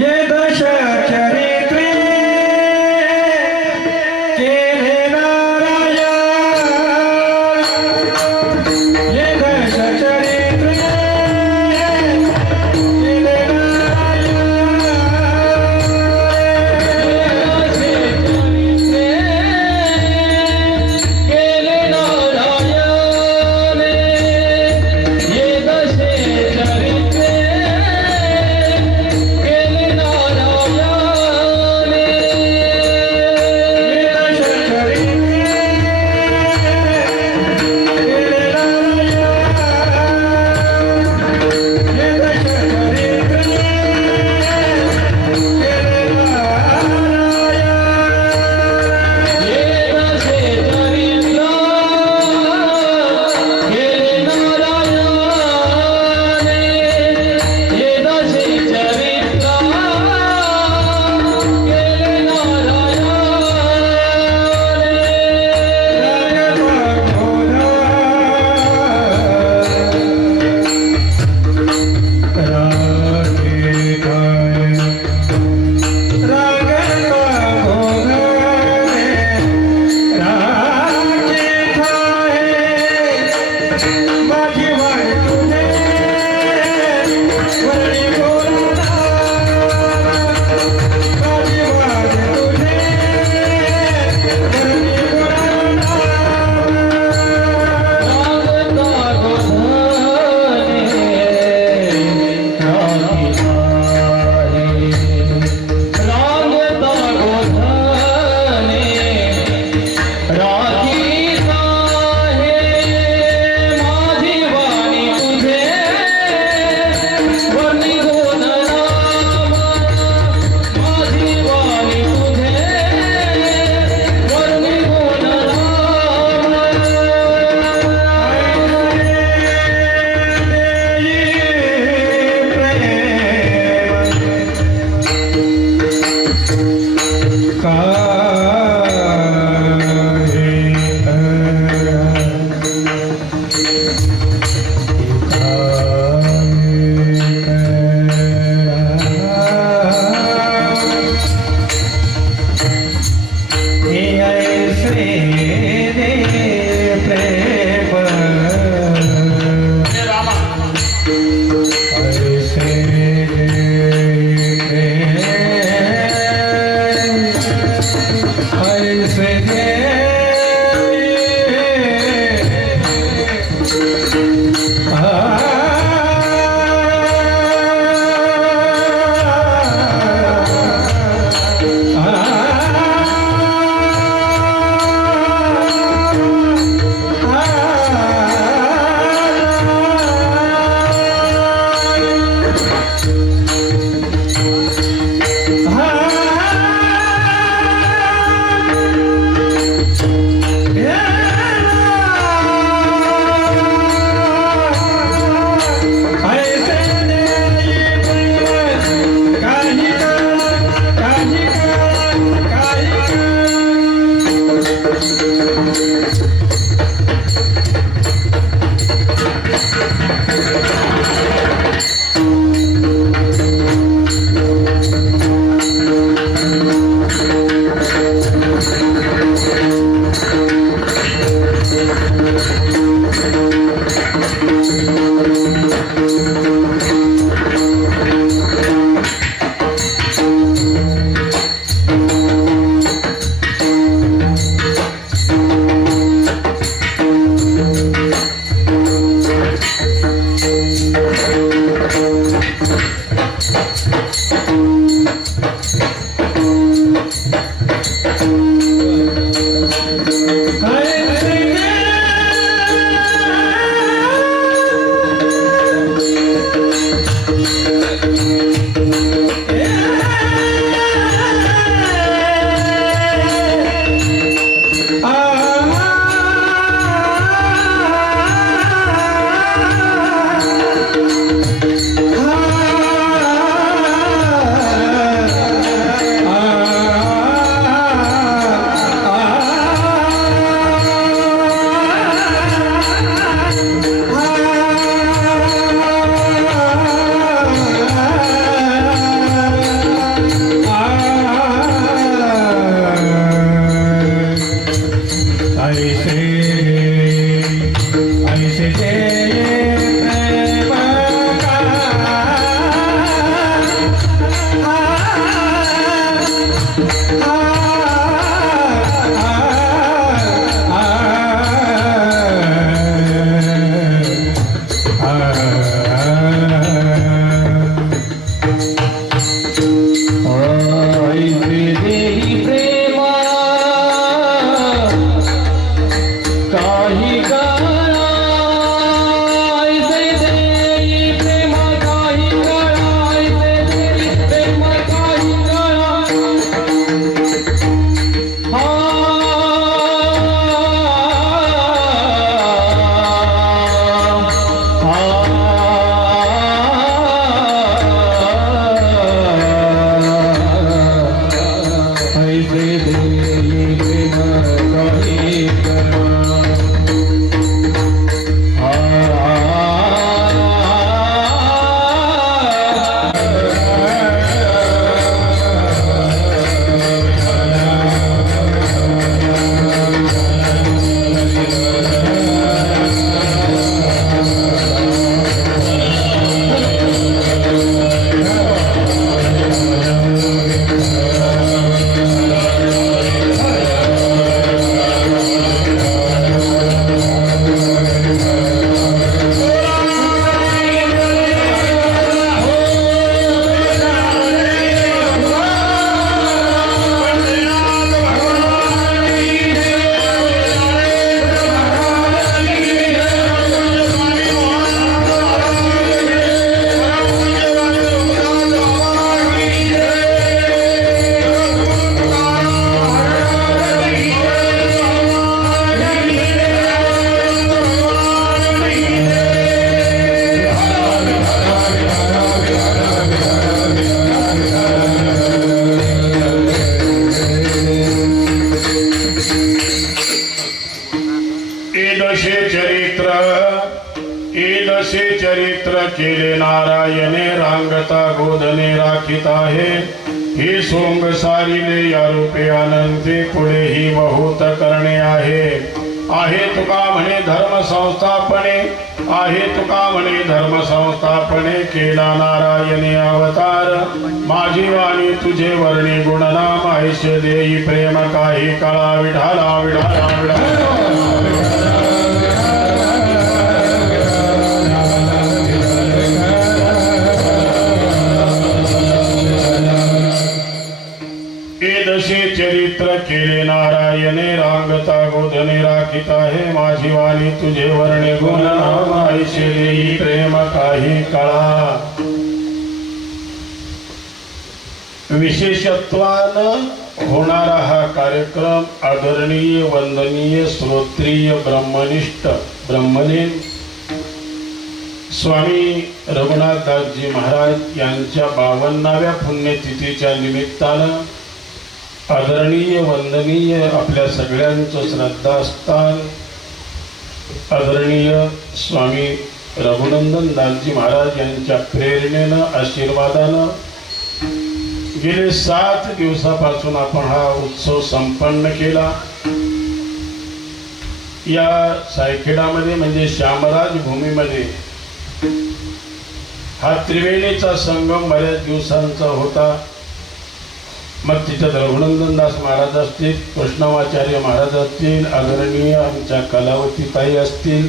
ये दश चरित्रे केले नारायण ये दश चरित्रे केले नारायण जसे चरित्र केले नारायणे रांगता गोधने राखीत आहे ही सोंग सारिले या रूपे अनंती पुढे ही बहुत करणे आहे तुका म्हणे धर्म संस्थापने आहे तुका म्हणे धर्म संस्थापने केला नारायणे अवतार माझी वाणी तुझे वर्णी गुणनाम ऐसे देई प्रेम काही काळा विढाला विढाला विढाला दशे चरित्र केले नारायणे रांगता गोधने राखीत आहे माझी वाणी तुझे वर्णे गुण नाम ऐसे देई प्रेम काही काळा विशेषत्वानं होणारा हा कार्यक्रम आदरणीय वंदनीय श्रोत्रिय ब्रह्मनिष्ठ ब्रह्मलीन स्वामी रघुनाथदासजी महाराज यांच्या 52व्या पुण्यतिथीच्या निमित्तानं आदरणीय वंदनीय आपल्या सगळ्यांचं श्रद्धास्थान आदरणीय स्वामी रघुनंदन दासजी महाराज यांच्या प्रेरणेनं आशीर्वादानं गेले 7 दिवसापासून आपण हा उत्सव संपन्न केला। या सायखेडामध्ये म्हणजे श्यामराज भूमीमध्ये हा त्रिवेणीचा संगम बऱ्याच दिवसांचा होता। मग तिथं रघुनंदनदास महाराज असतील, कृष्णमाचार्य महाराज असतील, आदरणीय आमच्या कलावतीताई असतील,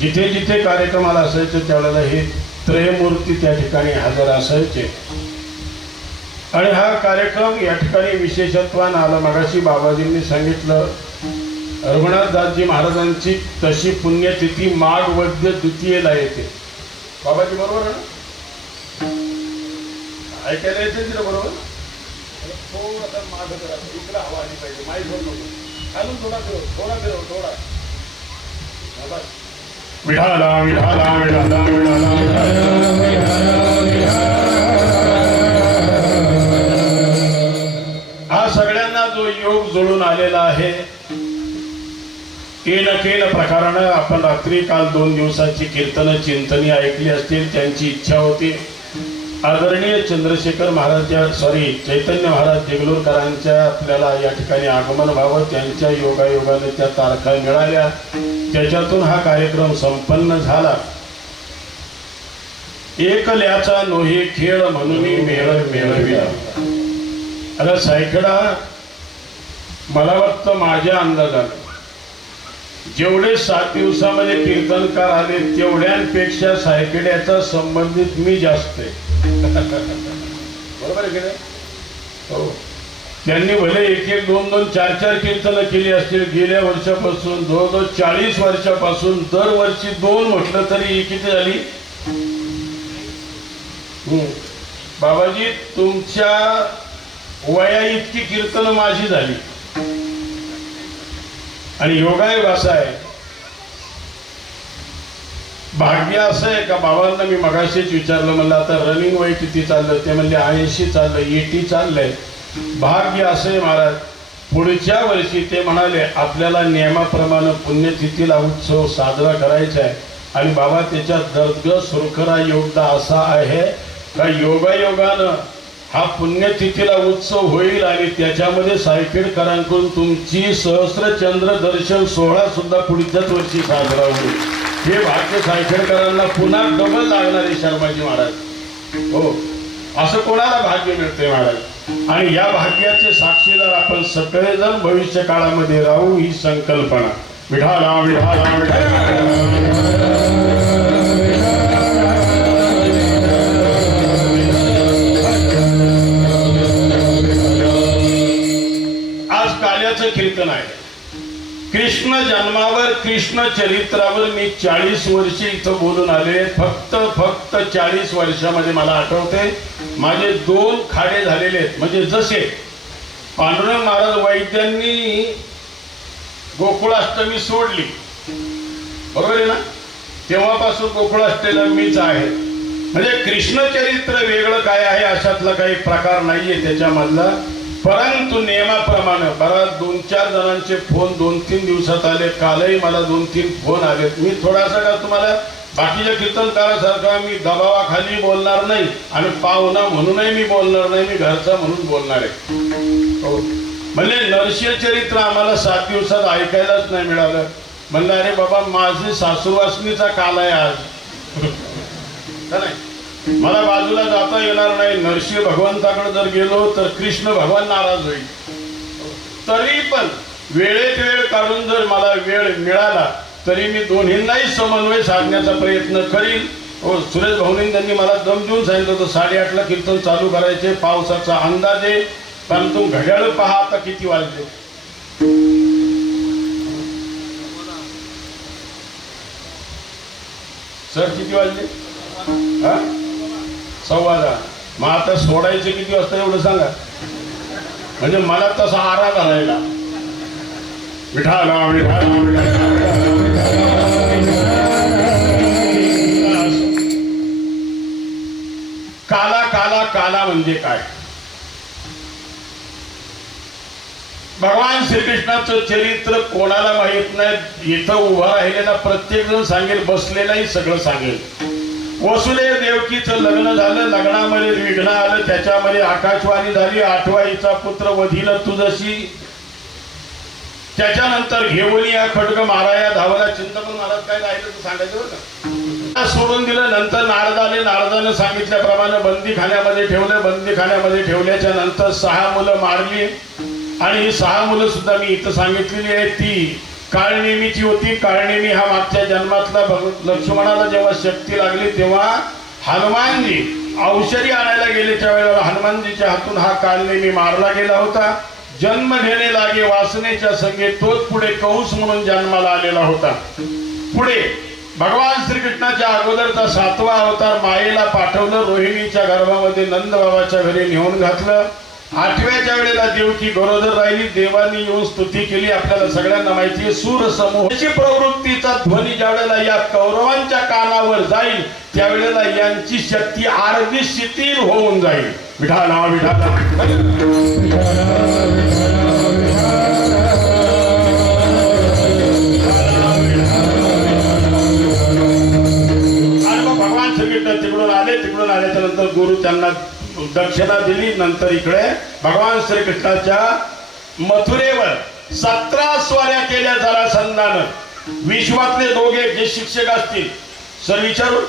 जिथे जिथे कार्यक्रमाला असायचे त्यावेळेला हे त्रयमूर्ती त्या ठिकाणी हजर असायचे। आणि हा कार्यक्रम या ठिकाणी विशेषत्वानं आला। मगाशी बाबाजींनी सांगितलं रघुनाथदासजी महाराजांची तशी पुण्यतिथी माघ वद्य द्वितीयेला येते। बाबाजी बरोबर आहे ना? ऐकायला येते तिला बरोबर? थोडा माग करा, इकडे हवा आली पाहिजे, माहीत होत नको अजून थोडा फिरव थोडा फिरव थोडा विढाला विढाला विढाला विढाला। हा सगळ्यांना जो योग जुळून आलेला आहे केन प्रकारानं आपण रात्री काल 2 दिवसाची कीर्तन चिंतनी ऐकली असतील। त्यांची इच्छा होती आदरणीय चंद्रशेखर महाराज चैतन्य महाराज देगलूरकरांच्या आपल्याला या ठिकाणी आगमन व्हावं। त्यांच्या योगायोगाने त्या तारखा मिळाल्या, त्याच्यातून हा कार्यक्रम संपन्न झाला। एकल्याचा नोहे खेळ म्हणून मेळ मेळविला। आता सायखेडा मला वाटतं माझ्या अंदाजाने जेवढे 7 दिवसामध्ये कीर्तनकार आले तेवढ्यांपेक्षा सायखेड्याचा संबंधित मी जास्त आहे। बरोबर आहे की नाही? हो, त्यांनी भले 1-1, 2-2, 4-4 कीर्तन केली असतील गेल्या वर्षापासून, जवळजवळ 40 वर्षापासून दरवर्षी 2 म्हटलं तरी किती झाली? बाबाजी तुमच्या वया इतकी कीर्तन माझी झाली। आणि योगायोग असा आहे, भाग्य असं आहे का बाबांना मी मगाशीच विचारलं, म्हणलं आता रनिंग वय किती चाललं? ते म्हणले 80 चाललं, 80 चाललंय। भाग्य असं आहे महाराज, पुढच्या वर्षी ते म्हणाले आपल्याला नियमाप्रमाणे पुण्यतिथीला उत्सव साजरा करायचा आहे। आणि बाबा त्याच्यात दर्द सुरखरा योगदा असा आहे का योगायोगानं हा पुण्यतिथीला उत्सव होईल आणि त्याच्यामध्ये सायखेडकरांकडून तुमची सहस्रचंद्र दर्शन सोहळा सुद्धा पुढच्याच वर्षी साजरा होईल। हे भाग्य सायखेडकरांना पुन्हा डबल लागणार आहे शर्माजी महाराज। हो, असं कोणाला भाग्य मिळते महाराज? आणि या भाग्याचे साक्षीदार आपण सगळेजण भविष्य काळामध्ये राहू ही संकल्पना। विठाला विठाला विठाला। कीर्तन आहे कृष्ण जन्मावर कृष्ण चरित्रावर मी 40 वर्षे इथं बोलून आले। फक्त 40 वर्षामध्ये मला आठवते माझे 2 खाडे झालेले आहेत। म्हणजे जसे पांडुरंग महाराज वैद्यांनी गोकुळाष्टमी सोडली, बरोबर आहे ना, तेव्हापासून गोकुळाष्टमीला मीच आहे। म्हणजे कृष्ण चरित्र वेगळं काय आहे अशातला काही प्रकार नाहीये त्याच्यामधला। परंतु नियमाप्रमाणे बराच 2-4 जणांचे फोन 2-3 दिवसात आले। कालही मला 2-3 फोन आले। मी थोडासा का तुम्हाला बाकीच्या कीर्तनकारासारखा मी दबावाखाली बोलणार नाही आणि पाहुणा म्हणूनही मी बोलणार नाही, मी घरचा म्हणून बोलणार आहे. हो. म्हणजे नरसिंहचरित्र आम्हाला 7 दिवसात ऐकायलाच नाही मिळालं. म्हणलं अरे बाबा माझी सासूरवासनीचा काल आहे आज. का नाही, मला बाजूला जाता येणार नाही. नरसिंह भगवंताकडे जर गेलो तर कृष्ण भगवान नाराज होईल. तरी पण वेळेत वेळ काढून जर मला वेळ मिळाला तरी मी दोन्हींनाही समन्वय साधण्याचा प्रयत्न करील. हो, सुरेश भाऊनी त्यांनी मला दम देऊन सांगितलं होतं 8:30ला कीर्तन चालू करायचे. पावसाचा अंदाज आहे, परंतु घड्याळ पहा आता किती वाजले. सर किती वाजले? 10:15. मग आता सोडायचे किती वाजता एवढं सांगा, म्हणजे मला तसा आरा घालायला. विठाला काला काला काला म्हणजे काय? भगवान श्रीकृष्णाचं चरित्र कोणाला माहित नाही. इथं उभा राहिलेला प्रत्येक जण सांगेल, बसलेलाही सगळं सांगेल. वसुदेव देवकीचं लग्न झालं, लग्नामध्ये विघ्न आलं, त्याच्यामध्ये आकाशवाणी झाली. 8वा हिचा पुत्र वधिल तुझशी. त्याच्यानंतर घेऊन या खड्ग माराया धावला. चिंतामण महाराज काय राहिलं तर सांगायचं बरं. सोडून दिलं. नंतर नारदानं सांगितल्याप्रमाणे बंदीखान्यामध्ये ठेवलं. बंदीखान्यामध्ये ठेवल्याच्या नंतर 6 मुलं मारली आणि ही 6 मुलं सुद्धा मी इथं सांगितलेली आहे. ती काळनेमीची होती. काळनेमी हा मागच्या जन्मातला लक्ष्मणाला जेव्हा शक्ती लागली तेव्हा हनुमानजी औषधी आणायला गेले, त्यावेळेला हनुमानजीच्या हातून हा काळनेमी मारला गेला होता. जन्म घेणे लागे वासनेच्या संगे, तोच पुढे कंस म्हणून जन्माला आलेला होता. पुढे भगवान श्रीकृष्णाच्या अगोदरचा 7वा अवतार मायेला पाठवलं. रोहिणीच्या गर्भामध्ये नंद बाबाच्या घरी नेऊन घातलं. 8व्याच्या वेळेला देवकी गरोदर राहिली. देवानी येऊन स्तुती केली. आपल्याला सगळ्यांना माहिती आहे सूर समूहाची प्रवृत्तीचा ध्वनी ज्या वेळेला या कौरवांच्या कानावर जाईल त्यावेळेला यांची शक्ती अर्धी शिथिल होऊन जाईल. विठाला विठाला भगवान श्रीकृष्ण तिकडून आल्याच्या नंतर गुरु त्यांना दक्षिणा दिली. नंतर इकडे भगवान श्रीकृष्णाच्या मथुरेवर 17 स्वाऱ्या केल्या जरासंधानं. विश्वातले दोघे जे शिक्षक असतील सर विचारू,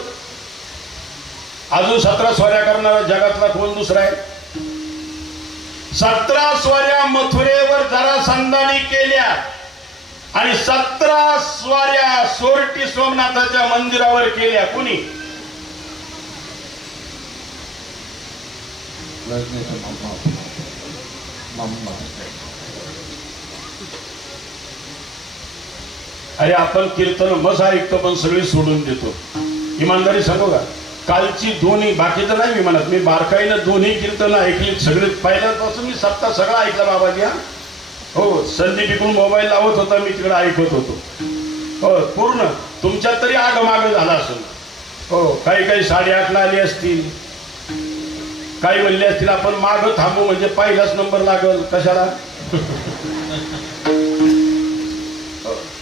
अजून 17 स्वाऱ्या करणारा जगातला कोण दुसरा आहे? 17 स्वाऱ्या मथुरेवर जरासंधाने केल्या आणि 17 स्वाऱ्या सोरटी सोमनाथाच्या मंदिरावर केल्या. कुणी? अरे आपण कीर्तन मस ऐकतो पण सगळी सोडून देतो. इमानदारी सांगू का, कालची दोन्ही, बाकीचं नाही मी म्हणत, मी बारकाईनं दोन्ही कीर्तन ऐकली सगळे. पहिल्यापासून मी सप्ताह सगळा ऐकला बाबाजी. हो, संदीप इकडून मोबाईल लावत होता, मी तिकडे ऐकत होतो. हो, पूर्ण तुमच्यात तरी आगमाग झाला असेल. हो, काही 8:30ला आली असतील, काही म्हणले असतील आपण माग थांबू म्हणजे पहिलाच नंबर लागल. कशाला?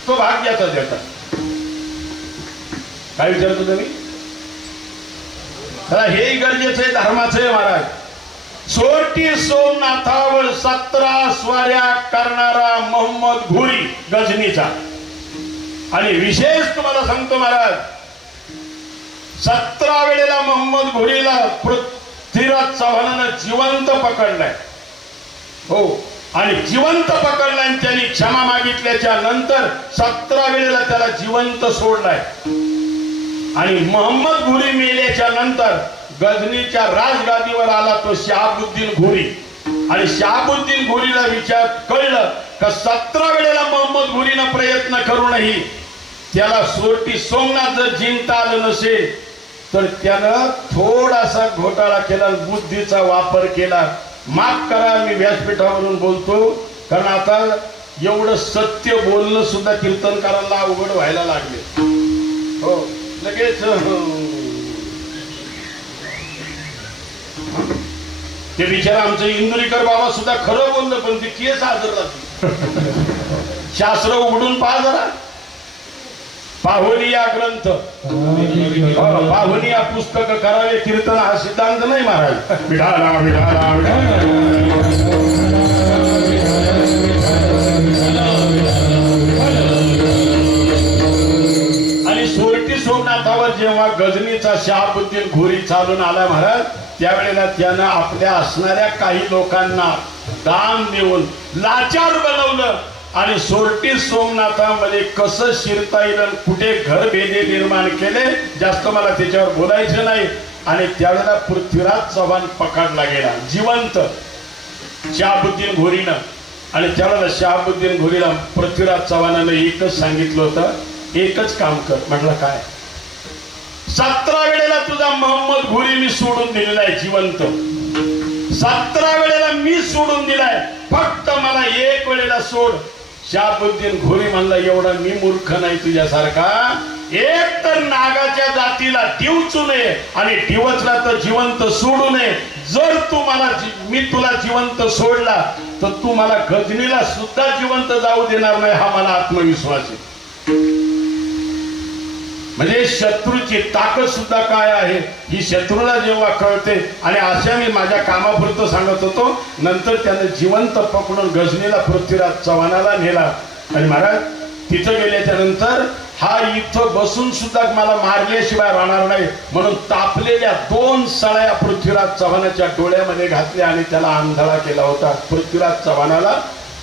तो भाग्याचा देता. काय विचारतो तुम्ही? हेही गरजेचं आहे, धर्माचं आहे महाराज. सोरटी सोमनाथावर 17 स्वाऱ्या करणारा मोहम्मद घोरी गजनीचा. आणि विशेष तुम्हाला सांगतो महाराज, 17 वेळेला मोहम्मद घोरीला पृथ्वीराज चव्हाणानं जिवंत पकडलाय. हो, आणि जिवंत पकडलाय आणि त्यांनी क्षमा मागितल्याच्या नंतर 17 वेळेला त्याला जिवंत सोडलाय. आणि मोहम्मद घोरी मेल्याच्या नंतर गजनीच्या राजगादीवर आला तो शहाबुद्दीन घोरी. आणि शहाबुद्दीन घोरीला विचार कळलं का 17 वेळेला मोहम्मद घोरीनं प्रयत्न करूनही त्याला सोरटी सोमनाथ जर जिंकता आलं नसेल तर त्यानं थोडासा घोटाळा केला, बुद्धीचा वापर केला. माफ करा, मी व्यासपीठावरून बोलतो, कारण आता एवढं सत्य बोलणं सुद्धा कीर्तनकारांना अवघड व्हायला लागले. हो, लगेच ते विचार आमचं इंदुरीकर बाबा सुद्धा खरं बोललं पण ते केस हजर राहते. शास्त्र उघडून पहा जरा. पाहुणी या ग्रंथ पाहुणी या पुस्तक करावे कीर्तन हा सिद्धांत नाही महाराज. विठाला विठाला आणि सोरटी सोमनाथावर जेव्हा गजनीचा शहाबुद्दीन घोरी चालून आला महाराज, त्यावेळेला त्यानं आपल्या असणाऱ्या काही लोकांना दान देऊन लाचार बनवलं आणि सोरटी सोमनाथामध्ये कसं शिरता येईल, कुठे घर भेदे निर्माण केले. जास्त मला त्याच्यावर बोलायचं नाही. आणि त्यावेळेला पृथ्वीराज चव्हाण पकडला गेला जिवंत शहाबुद्दीन घोरीनं. आणि त्यावेळेला शहाबुद्दीन घोरीला पृथ्वीराज चव्हाणानं एकच सांगितलं होतं, एकच काम कर. म्हटलं काय? 17 वेळेला तुझा मोहम्मद घोरी मी सोडून दिलेला आहे जिवंत. 17 वेळेला मी सोडून दिलाय, फक्त मला एक वेळेला सोड. शहाबुद्दीन घोरी म्हणला, एवढा मी मूर्ख नाही तुझ्यासारखा. एक तर नागाच्या जातीला डिवचू नये आणि डिवचला तर जिवंत सोडू नये. जर तू मला मी तुला जिवंत सोडला तर तू मला गजनीला सुद्धा जिवंत जाऊ देणार नाही, हा मला आत्मविश्वास आहे. म्हणजे शत्रूची ताकद सुद्धा काय आहे ही शत्रूला जेव्हा कळते. आणि अशा मी माझ्या कामापुरतं सांगत होतो. नंतर त्याने जिवंत पकडून गजनीला पृथ्वीराज चव्हाणाला नेला. आणि महाराज तिथं गेल्याच्या नंतर हा इथं बसून सुद्धा मला मारल्याशिवाय राहणार नाही म्हणून तापलेल्या 2 सळ्या पृथ्वीराज चव्हाणाच्या डोळ्यामध्ये घातल्या आणि त्याला आंधळा केला होता पृथ्वीराज चव्हाणाला.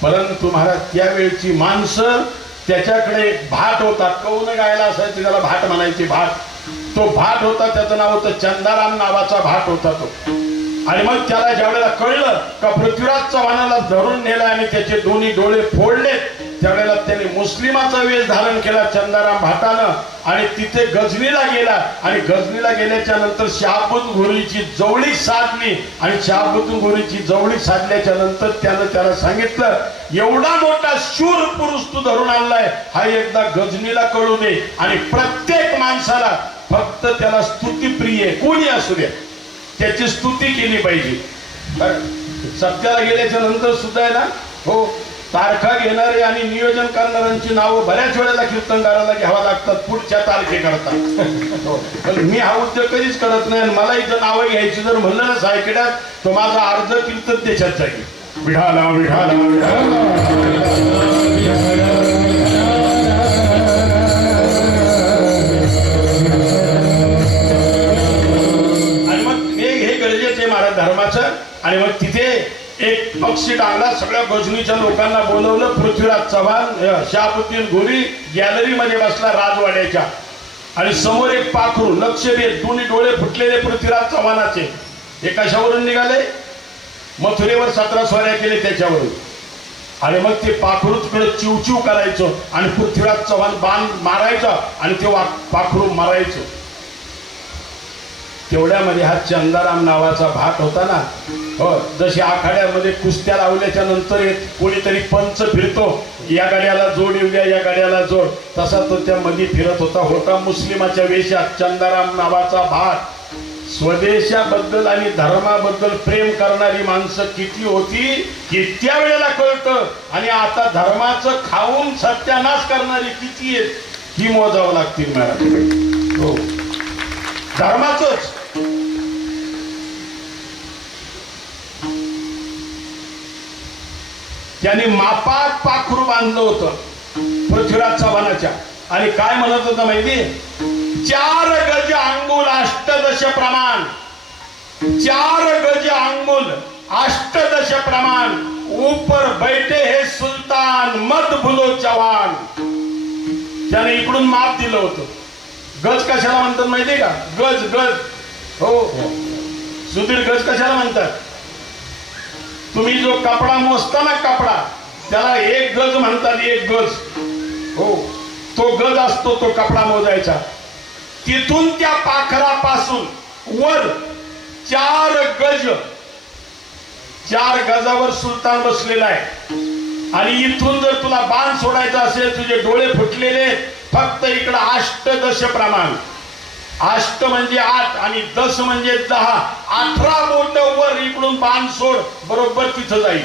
परंतु महाराज त्यावेळची माणसं, त्याच्याकडे एक भाट होता, कौन गायला असायची त्याला भाट म्हणायची. भाट, तो भाट होता, त्याचं नाव होतं चंदाराम नावाचा भाट होता तो. आणि मग त्याला ज्यावेळेला कळलं का पृथ्वीराज चव्हाणाला धरून नेला आणि त्याचे दोन्ही डोळे फोडले, त्यावेळेला त्याने मुस्लिमाचा वेश धारण केला चंदाराम भाटानं. आणि तिथे गजनीला गेला. आणि गजनीला गेल्याच्या नंतर शहाबुद्दीन घोरीची जवळीक साधली. आणि शहाबुद्दीन घोरीची जवळीक साधल्याच्या नंतर त्याला सांगितलं, एवढा मोठा शूर पुरुष तू धरून आणलाय, हा एकदा गजनीला कळू दे. आणि प्रत्येक माणसाला फक्त त्याला स्तुतीप्रिय कोणी असू दे त्याची स्तुती केली पाहिजे. सत्याला गेल्याच्या नंतर सुद्धा आहे ना, हो, तारखा घेणारे आणि नियोजन करणाऱ्यांची नावं बऱ्याच वेळेला कीर्तनकाराला घ्यावा लागतात पुढच्या तारखेकरता. पण मी हा उद्योग कधीच करत नाही. मला इथं नावं घ्यायची जर म्हणलं ना सायकेड्यात, तो माझा अर्ज कीर्तन देशात जाईल. विठाला विठाला आणि मग हे गरजेचे महाराज धर्माचं. आणि मग तिथे एक पक्षी टांगला, सगळ्या गजनीच्या लोकांना बोलवलं. पृथ्वीराज चव्हाण शहाबुद्दीन घोरी गॅलरी मध्ये बसला राजवाड्याच्या. आणि समोर एक पाखरू, लक्ष देत, दोन्ही डोळे फुटलेले पृथ्वीराज चव्हाणाचे. हे कशावरून निघाले? मथुरेवर 17 स्वाऱ्या केले त्याच्यावरून. आणि मग ते पाखरू तिकडे चिवचिव करायचं आणि पृथ्वीराज चव्हाण बाण मारायचा आणि ते पाखरू मारायचं. तेवढ्यामध्ये हा चंदाराम नावाचा भाट होता ना, हो, जशी आखाड्यामध्ये कुस्त्या लावल्याच्या नंतर कोणीतरी पंच फिरतो, या गाड्याला जोड येऊ द्या, या गाड्याला जोड, तसा तो त्या मध्ये फिरत होता मुस्लिमाच्या वेशात चंदाराम नावाचा भाट. स्वदेशाबद्दल आणि धर्माबद्दल प्रेम करणारी माणसं किती होती की त्या वेळेला कळतं. आणि आता धर्माचं खाऊन सत्यानाश करणारी किती आहेत ही मोजावं लागतील महाराज. हो, धर्माचंच. त्यांनी मापात पाखरू बांधलं होतं पृथ्वीराज चव्हाणाच्या. आणि काय म्हणत होतं माहिती? 4 गज अंगुल 8 प्रमाण, 4 गज अंगुल 8 प्रमाण, ऊपर बैठे हे सुलतान मत भुलो जवान. त्याने इकडून माप दिलं होतं. गज कशाला म्हणतात माहितीये का? गज गज, हो सुधीर, गज कशाला म्हणतात? तुम्ही जो कपडा मोजता ना, कपडा, त्याला 1 गज म्हणतात. 1 गज, हो, तो गज असतो तो कपडा मोजायचा. तिथून त्या पाखरापासून वर 4 गज, 4 गजावर सुलतान बसलेला आहे. आणि इथून जर तुला बाण सोडायचा असेल, तुझे डोळे फुटलेले, फक्त इकडं 8 प्रमाण. 8 म्हणजे 8 आणि 10 म्हणजे 10. 18 बोट वर इकडून बाण सोड, बरोबर तिथं जाईल.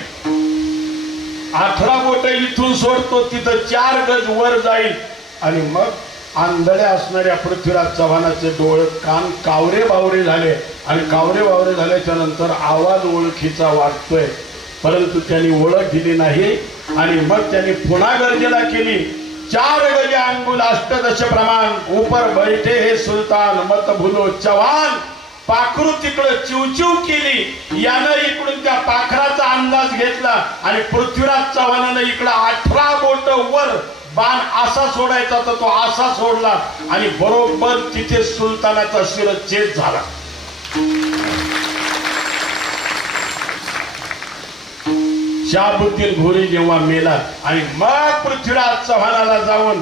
18 बोट इथून सोडतो, तिथं 4 गज वर जाईल. आणि मग आंधळ्या असणाऱ्या पृथ्वीराज चव्हाणाचे डोळे कान कावरे बावरे झाले आणि कावरे बावरे झाल्याच्या नंतर आवाज ओळखीचा वाटतोय, परंतु त्यांनी ओळख दिली नाही. आणि मग त्यांनी पुन्हा गर्जना केली, 4 गज अंगुल अष्टदश प्रमाण ऊपर बैठे हे सुलतान मत भुलो चव्हाण. पाखरू तिकडं चिवचिव केली, यानं इकडून त्या पाखराचा अंदाज घेतला आणि पृथ्वीराज चव्हाणानं इकडं 18 बोट वर बाण असा सोडायचा तर तो असा सोडला आणि बरोबर तिथे सुलतानाचा शिरच्छेद झाला. शहाबुद्दीन घोरी जेव्हा मेला आणि मग पृथ्वीराज चव्हाणाला जाऊन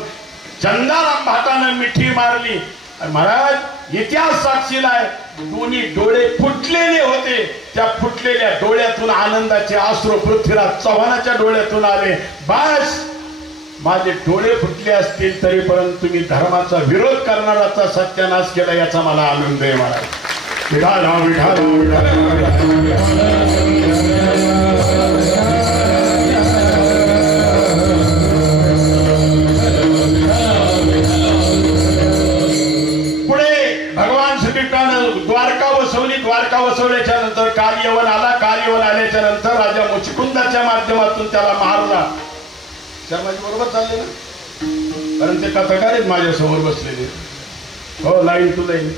चंदाराम भाटानं मिठी मारली. महाराज इतिहास साक्षीला आहे, दोन्ही डोळे फुटलेले होते, त्या फुटलेल्या डोळ्यातून आनंदाचे अश्रू पृथ्वीराज चव्हाणाच्या डोळ्यातून आले. बस माझे डोळे फुटले असतील तरी परंतु मी धर्माचा विरोध करणाराचा सत्यानाश केला याचा मला आनंद आहे. महाराज विठाल विठाल द्वारका वसवल्याच्या नंतर कार्यवन आला. कार्यवन आल्याच्या नंतर राजा मुचकुंदाच्या माध्यमातून त्याला मारला. माझ्या बरोबर चालले ना, कारण ते कथाकार माझ्या समोर बसलेले. हो, लाईन टू लाईन.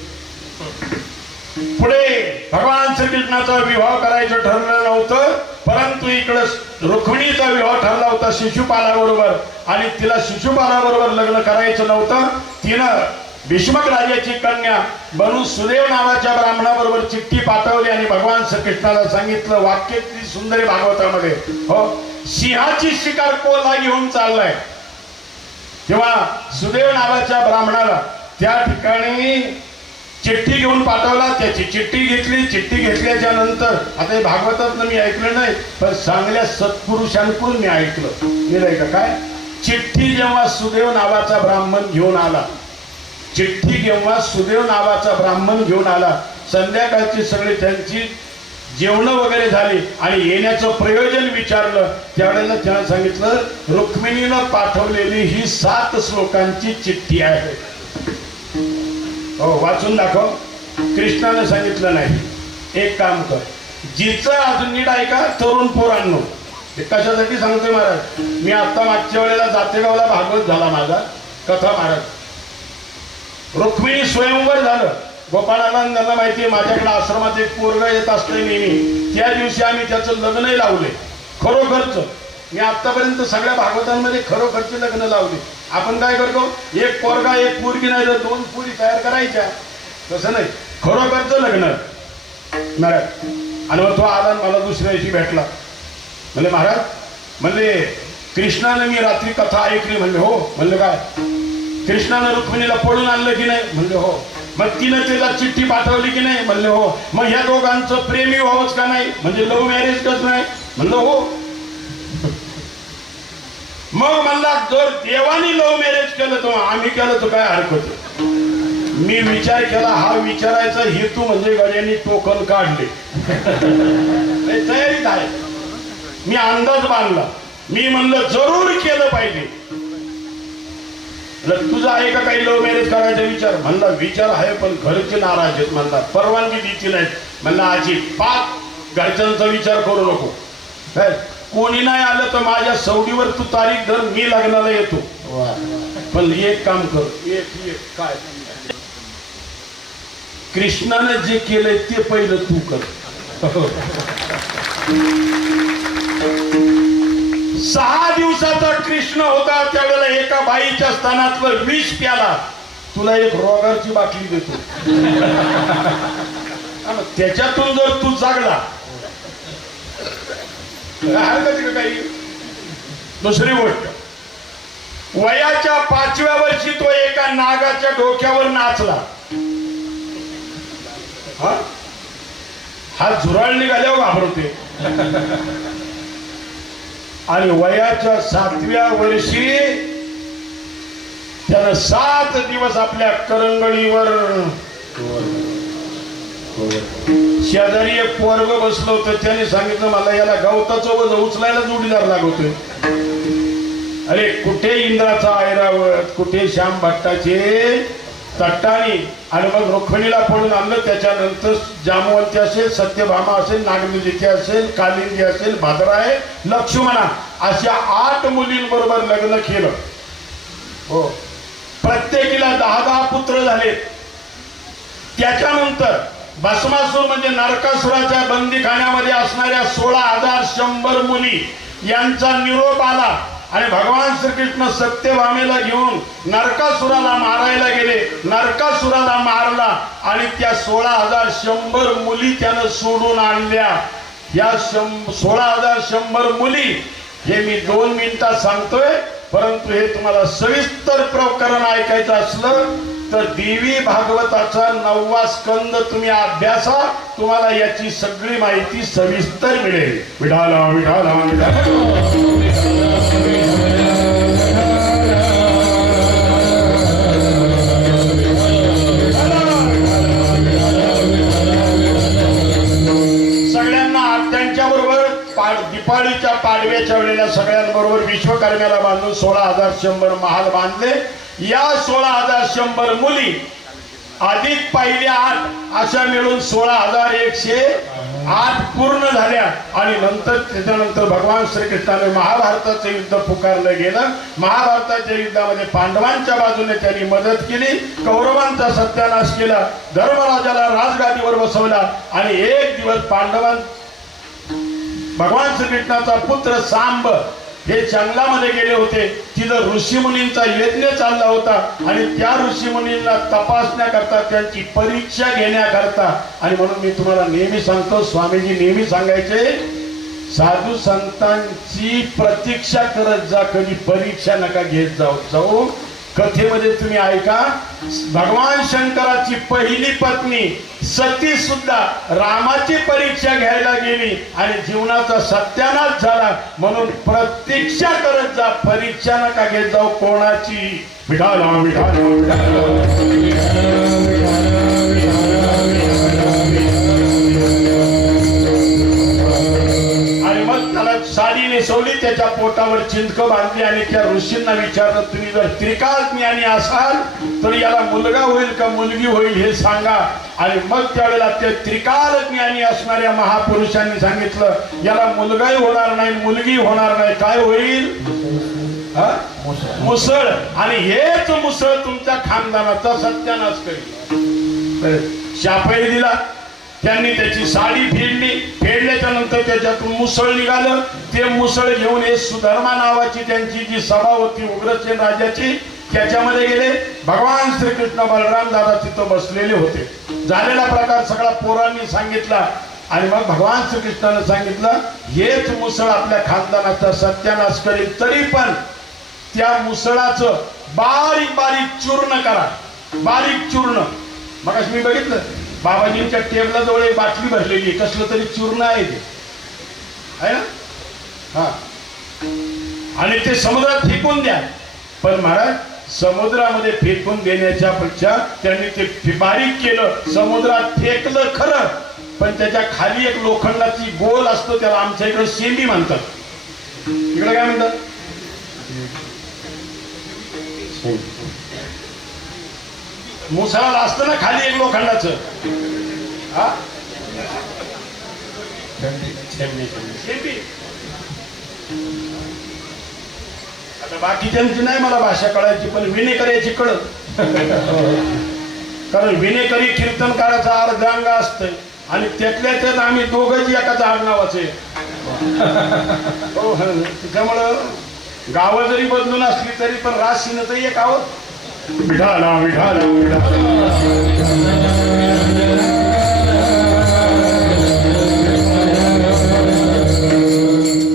पुढे भगवान श्रीकृष्णाचा विवाह करायचं ठरलं नव्हतं, परंतु इकडं रुक्मिणीचा विवाह ठरला होता शिशुपालाबरोबर आणि तिला शिशुपालाबरोबर लग्न करायचं नव्हतं. तिनं भीष्मक राजाची कन्या बनू सुदेव नावाच्या ब्राह्मणाबरोबर चिठ्ठी पाठवली आणि भगवान श्रीकृष्णाला सांगितलं, वाक्य किती सुंदर भागवतामध्ये, हो, सिंहाची शिकार कोल्हा घेऊन चाललाय. तेव्हा सुदेव नावाच्या ब्राह्मणाला त्या ठिकाणी चिठ्ठी घेऊन पाठवला. त्याची चिठ्ठी घेतली. चिठ्ठी घेतल्याच्या नंतर आता हे भागवतात मी ऐकलं नाही, पण चांगल्या सत्पुरुषांकडून मी ऐकलं. गेलंय का काय? चिठ्ठी जेव्हा सुदेव नावाचा ब्राह्मण घेऊन आला, चिठ्ठी जेव्हा सुदेव नावाचा ब्राह्मण घेऊन आला, संध्याकाळची सगळी त्यांची जेवण वगैरे झाली आणि येण्याचं प्रयोजन विचारलं. त्यावेळेला त्यानं सांगितलं, रुक्मिणीनं पाठवलेली ही 7 श्लोकांची चिठ्ठी आहे. हो, वाचून दाखव. कृष्णानं सांगितलं नाही, एक काम कर, जिचं अजून नीट ऐका तरुण पोरांनो. ते कशासाठी सांगतोय महाराज, मी आता मागच्या वेळेला जातेगावला भागवत झाला माझा कथा. महाराज रुक्मिणी स्वयंवर झालं. गोपाळानंदांना माहितीये माझ्याकडे आश्रमात एक पोरगा येत असतोय नेहमी. त्या दिवशी आम्ही त्याचं लग्नही लावले. खरोखरच मी आतापर्यंत सगळ्या भागवतांमध्ये खरोखरची लग्न लावली. आपण काय करतो, एक पोरगा एक पोरगी नाही तर 2 पोरी तयार करायच्या, तसं नाही, खरोखरचं लग्न. महाराज आणि मग तो आला मला दुसऱ्या दिवशी भेटला. म्हणले महाराज, म्हणले कृष्णाने मी रात्री कथा ऐकली. म्हणले हो. म्हणलं काय? कृष्णानं रुक्मिणीला पळून आणलं की नाही? म्हणले हो. मग तिनं त्याला चिठ्ठी पाठवली की नाही? म्हणले हो. मग ह्या दोघांचं प्रेमी व्हावंच का नाही? म्हणजे लव्ह मॅरेज कस नाही? म्हणलं हो. मग म्हणला, जर देवानी लव्ह मॅरेज केलं तर आम्ही केलं तर काय हरकत? मी विचार केला, हा विचारायचा हेतू म्हणजे गड्यांनी टोकन काढले. तयारीत आहे. मी अंदाज बांधला. मी म्हणलं जरूर केलं पाहिजे. तुझा आहे का काही लव्ह मॅरेज करायचा विचार? म्हणला विचार आहे, पण घरचे नाराज आहेत. म्हणला परवानगी द्यायची नाही. म्हणला अजिबात घरच्यांचा विचार करू नको. कोणी नाही आलं तर माझ्या सवडीवर तू तारीख धर, मी लग्नाला येतो. पण एक काम कर, एक काय, कृष्णाने जे केलंय ते पहिलं तू कर. 6 दिवसाचा कृष्ण होता त्यावेळेला एका बाईच्या स्थानातलं विष प्याला. तुला एक रोगाची बाटली देतो, त्याच्यातून जर तू जागला हरकत का काही. दुसरी गोष्ट, वयाच्या 5व्या वर्षी तो एका नागाच्या डोक्यावर नाचला. हा झुराळ निघाल्यावर घाबरते. आणि वयाच्या 7व्या वर्षी त्यानं 7 दिवस आपल्या करंगळीवर शेजारी एक पोरग बसलो होतं. त्याने सांगितलं, मला याला गवताचं वजन उचलायला जोडीदार लागतोय. अरे कुठे इंद्राचा ऐरावत, कुठे श्याम भट्टाचे तट्टाणी, आणि मग रुक्मिणीला पडून आणलं. त्याच्यानंतर जामवंती असेल, सत्यभामा असेल, नागनिधी असेल, कालिंदी असेल, भाद्राय, लक्ष्मणा अशा 8 मुलींबरोबर लग्न केलं. हो, प्रत्येकीला 10-10 पुत्र झाले. त्याच्यानंतर भस्मासूर म्हणजे नरकासुराच्या बंदीखान्यामध्ये असणाऱ्या 16,100 मुली यांचा निरोप आला आणि भगवान श्रीकृष्ण सत्यभामेला घेऊन नरकासुराला मारायला गेले. नरकासुराला मारला आणि त्या 16,100 मुली त्यानं सोडून आणल्या. या 16,100 मुली हे मी 2 मिनिटात सांगतोय, परंतु हे तुम्हाला सविस्तर प्रकरण ऐकायचं असलं तर देवी भागवताचा 9वा स्कंद तुम्ही अभ्यासा, तुम्हाला याची सगळी माहिती सविस्तर मिळेल. विठाला विठाला सगळ्यांना त्यांच्या बरोबर दिपाळीच्या पाडव्याच्या वेळेला सगळ्यांबरोबर विश्वकर्म्याला बांधून 16,100 महाल बांधले. या 16,100 मुली अधिक पहिल्या 8 अशा मिळून 16,108 पूर्ण झाल्या. आणि त्याच्यानंतर भगवान श्रीकृष्णाने महाभारताचं युद्ध पुकारलं गेलं. महाभारताच्या युद्धामध्ये पांडवांच्या बाजूने त्यांनी मदत केली, कौरवांचा सत्यानाश केला, धर्मराजाला राजगादीवर बसवला. आणि एक दिवस भगवान श्रीकृष्णाचा पुत्र सांब हे जंगलामध्ये गेले होते. तिथं ऋषीमुनींचा यज्ञ चालला होता आणि त्या ऋषीमुनींना तपासण्याकरता, त्यांची परीक्षा घेण्याकरता. आणि म्हणून मी तुम्हाला नेहमी सांगतो, स्वामीजी नेहमी सांगायचे, साधू संतांची प्रतीक्षा करत जा, कधी परीक्षा नका घेत जाऊ. कथेमध्ये तुम्ही ऐका, भगवान शंकराची पहिली पत्नी सती सुद्धा रामाची परीक्षा घ्यायला गेली आणि जीवनाचा सत्यानाश झाला. म्हणून प्रतीक्षा करत जा, परीक्षा नका घेत जाऊ कोणाची. विठाला आणि मग त्याला साडी नेसवली, त्याच्या पोटावर चिंतक बांधली आणि त्या ऋषींना विचारलं, तुम्ही जर त्रिकाल ज्ञानी असाल तर याला मुलगा होईल का मुलगी होईल हे सांगा. आणि मग त्यावेळेला ते त्रिकाल ज्ञानी असणाऱ्या महापुरुषांनी सांगितलं, याला मुलगाही होणार नाही, मुलगी होणार नाही, काय होईल? मुसळ. आणि हेच मुसळ तुमच्या खानदानाचा सत्यानाश करेल. शापही दिला. त्यांनी त्याची साडी फेडल्याच्या नंतर त्याच्यातून मुसळ निघालं. ते मुसळ घेऊन हे सुधर्मा नावाची त्यांची जी सभा होती उग्रसेन राजाची, त्याच्यामध्ये गेले. भगवान श्रीकृष्ण बलराम दादा तिथं बसलेले होते. झालेला प्रकार सगळा पोरांनी सांगितला. आणि मग भगवान श्रीकृष्णाने सांगितलं, हेच मुसळ आपल्या खानदानाचा सत्यानाश करेल. तरी पण त्या मुसळाचं बारीक बारीक चूर्ण करा, बारीक चूर्ण. मग मी बघितलं बाबाजींच्या टेबला जवळ एक बाटली भरलेली, कसलं तरी चूर्ण आहे ते, आहे ना? हा. आणि ते समुद्रात फेकून द्या. पण महाराज, समुद्रामध्ये फेकून देण्याच्या पेक्षा त्यांनी ते बारीक केलं, समुद्रात फेकलं खरं, पण त्याच्या खाली एक लोखंडाची गोल असतो, त्याला आमच्या इकडे शेंबी म्हणतात. इकडे काय म्हणतात? मुसळाला असतं ना खाली एक लोखंडाचं, आता बाकीच्यांची नाही मला भाषा कळायची, पण विनेकऱ्याची कळत. कारण विनेकरी कीर्तनकाराचा अर्धांग असतंय आणि त्यातल्याच आम्ही दोघंही एकाच आडनावाचे. हो, त्याच्यामुळं गावं जरी बदलून असली तरी पण राशीनं तर एक आहोत. विठाला विठाला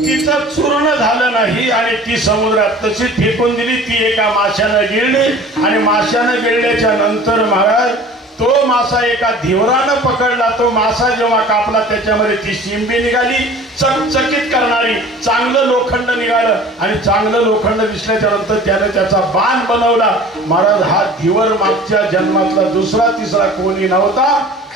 तिचं चूर्ण झालं नाही आणि ती समुद्रात तशीच फेकून दिली. ती एका माशानं गिळली आणि माशानं गिळल्याच्या नंतर महाराज तो मासा एका धिवरानं पकडला. तो मासा जेव्हा कापला त्याच्यामध्ये ती शिंबी निघाली, चकचकीत करणारी. चांगलं लोखंड निघालं आणि चांगलं लोखंड दिसल्याच्या नंतर त्याने त्याचा बाण बनवला. महाराज, हा धिवर मागच्या जन्मातला दुसरा तिसरा कोणी नव्हता,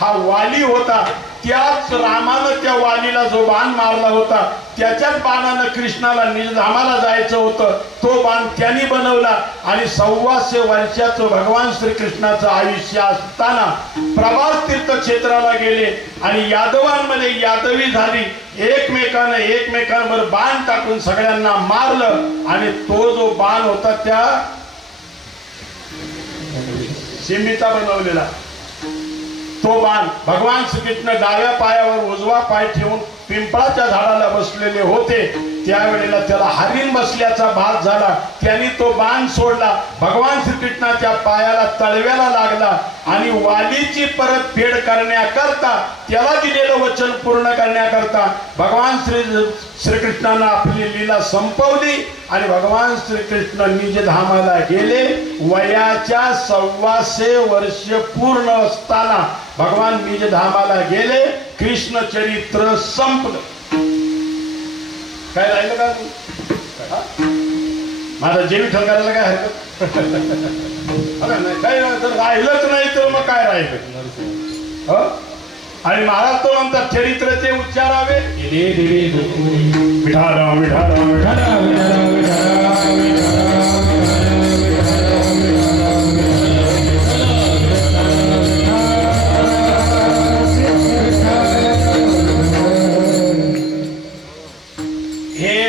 हा वाली होता. त्याच रामानं त्या वालीला जो बाण मारला होता त्याच्याच बाणानं कृष्णाला निजधामाला जायचं होतं. तो बाण त्यांनी बनवला आणि 125 वर्षाचं भगवान श्रीकृष्णाचं आयुष्य असताना प्रभास तीर्थक्षेत्राला गेले आणि यादवांमध्ये यादवी झाली. एकमेकांवर बाण टाकून सगळ्यांना मारलं आणि तो जो बाण होता त्या सिंबीचा बनवलेला तो बाण भगवान श्रीकृष्ण डाव्या पायावर उजवा पाय ठेवून पिंपळाच्या झाडाला बसलेले होते. त्यावेळेला त्याला हरिण बसल्याचा भास झाला. त्यांनी तो बाण सोडला. भगवान श्रीकृष्णाच्या पायाला तळव्याला लागला आणि वालीची परतफेड करण्याकरता त्याला दिलेलं वचन पूर्ण करण्याकरता भगवान श्रीकृष्णानं आपली लीला संपवली आणि भगवान श्रीकृष्ण निजधामाला गेले. वयाच्या 125 वर्ष पूर्ण असताना भगवान निजधामाला गेले. कृष्ण चरित्र संपलं. काय राहिलं का? माझा जेवी ठरकायला काय हरकत नाही. काय राहिलंच नाही तर मग काय राहिलं? आणि महाराज तो म्हणतात चरित्रचे उच्चारावे विठाराम विठाराम विठाराम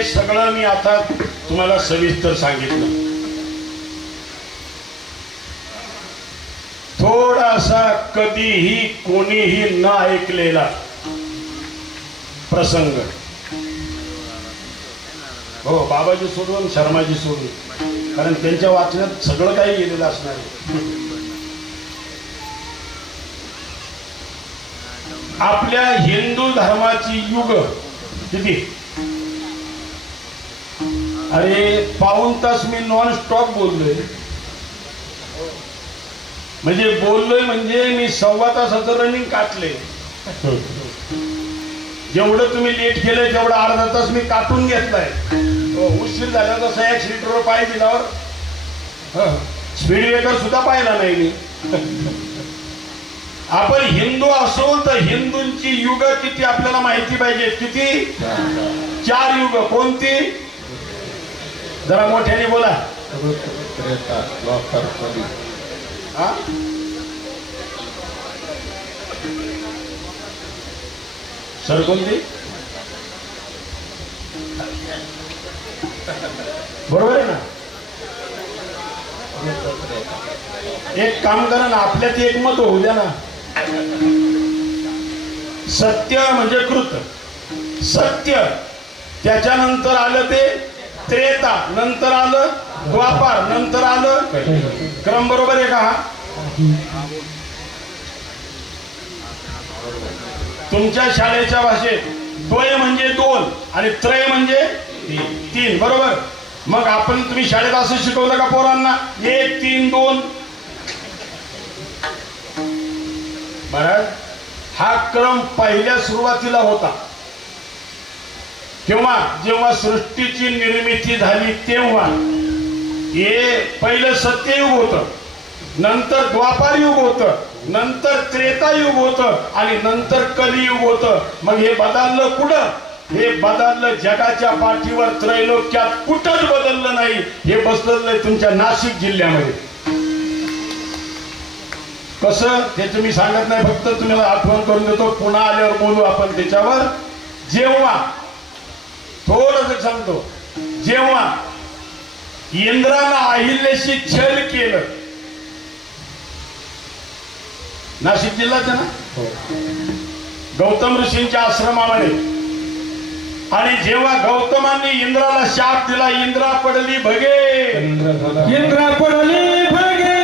सगळं मी आता तुम्हाला सविस्तर सांगितलं. थोडासा कधीही कोणीही न ऐकलेला प्रसंग. हो, बाबाजी सोडून शर्माजी सोडून, कारण त्यांच्या वाचनात सगळं काही गेलेलं असणार आहे. आपल्या हिंदू धर्माची युग किती, अरे पाऊण तास मी नॉन स्टॉप बोललोय. म्हणजे मी 1.25 तासाचं रनिंग काटले. जेवढं तुम्ही लेट केलंय तेवढं अर्धा तास मी काटून घेतलाय. उशीर झाला तसा ऍक्सिलेटरवर पाय दिल्यावर स्पीड ब्रेकर सुद्धा पाहिला नाही मी. आपण हिंदू असो तर हिंदूंची युग किती आपल्याला माहिती पाहिजे. किती? 4 युग. कोणती? जरा मोठ्याने बोला. सर कोणती? बरोबर आहे ना? एक काम करा ना, आपल्यात एकमत होऊ द्या ना. सत्य म्हणजे कृत, सत्य. त्याच्यानंतर आलं ते त्रेता, नंतर आलं द्वापार, नंतर आलं क्रम. बरोबर आहे का? तुमच्या शाळेच्या भाषेत द्वय म्हणजे 2 आणि त्रय म्हणजे 3. बरोबर? मग तुम्ही शाळेत असं शिकवलं का पोरांना? 1 3 2. बरं, हा क्रम पहिल्या सुरुवातीला होता. जेव्हा सृष्टीची निर्मिती झाली तेव्हा हे पहिलं सत्ययुग होतं, नंतर द्वापार युग होतं, नंतर त्रेतायुग होतं आणि नंतर कलियुग होतं. मग हे बदललं कुठं? हे बदललं जगाच्या पाठीवर, त्रैलोक्यात कुठंच बदललं नाही. हे बदललंय तुमच्या नाशिक जिल्ह्यामध्ये. कसं ते तुम्ही सांगत नाही, फक्त तुम्हाला आठवण करून देतो. पुन्हा आल्यावर बोलू आपण त्याच्यावर. जेव्हा थोडंसं सांगतो, जेव्हा इंद्रानं अहिल्याशी छल केलं, नाशिक जिल्ह्यात ना, गौतम ऋषींच्या आश्रमामध्ये, आणि जेव्हा गौतमांनी इंद्राला शाप दिला, इंद्रा पडली भगे, इंद्रा पडली भगे,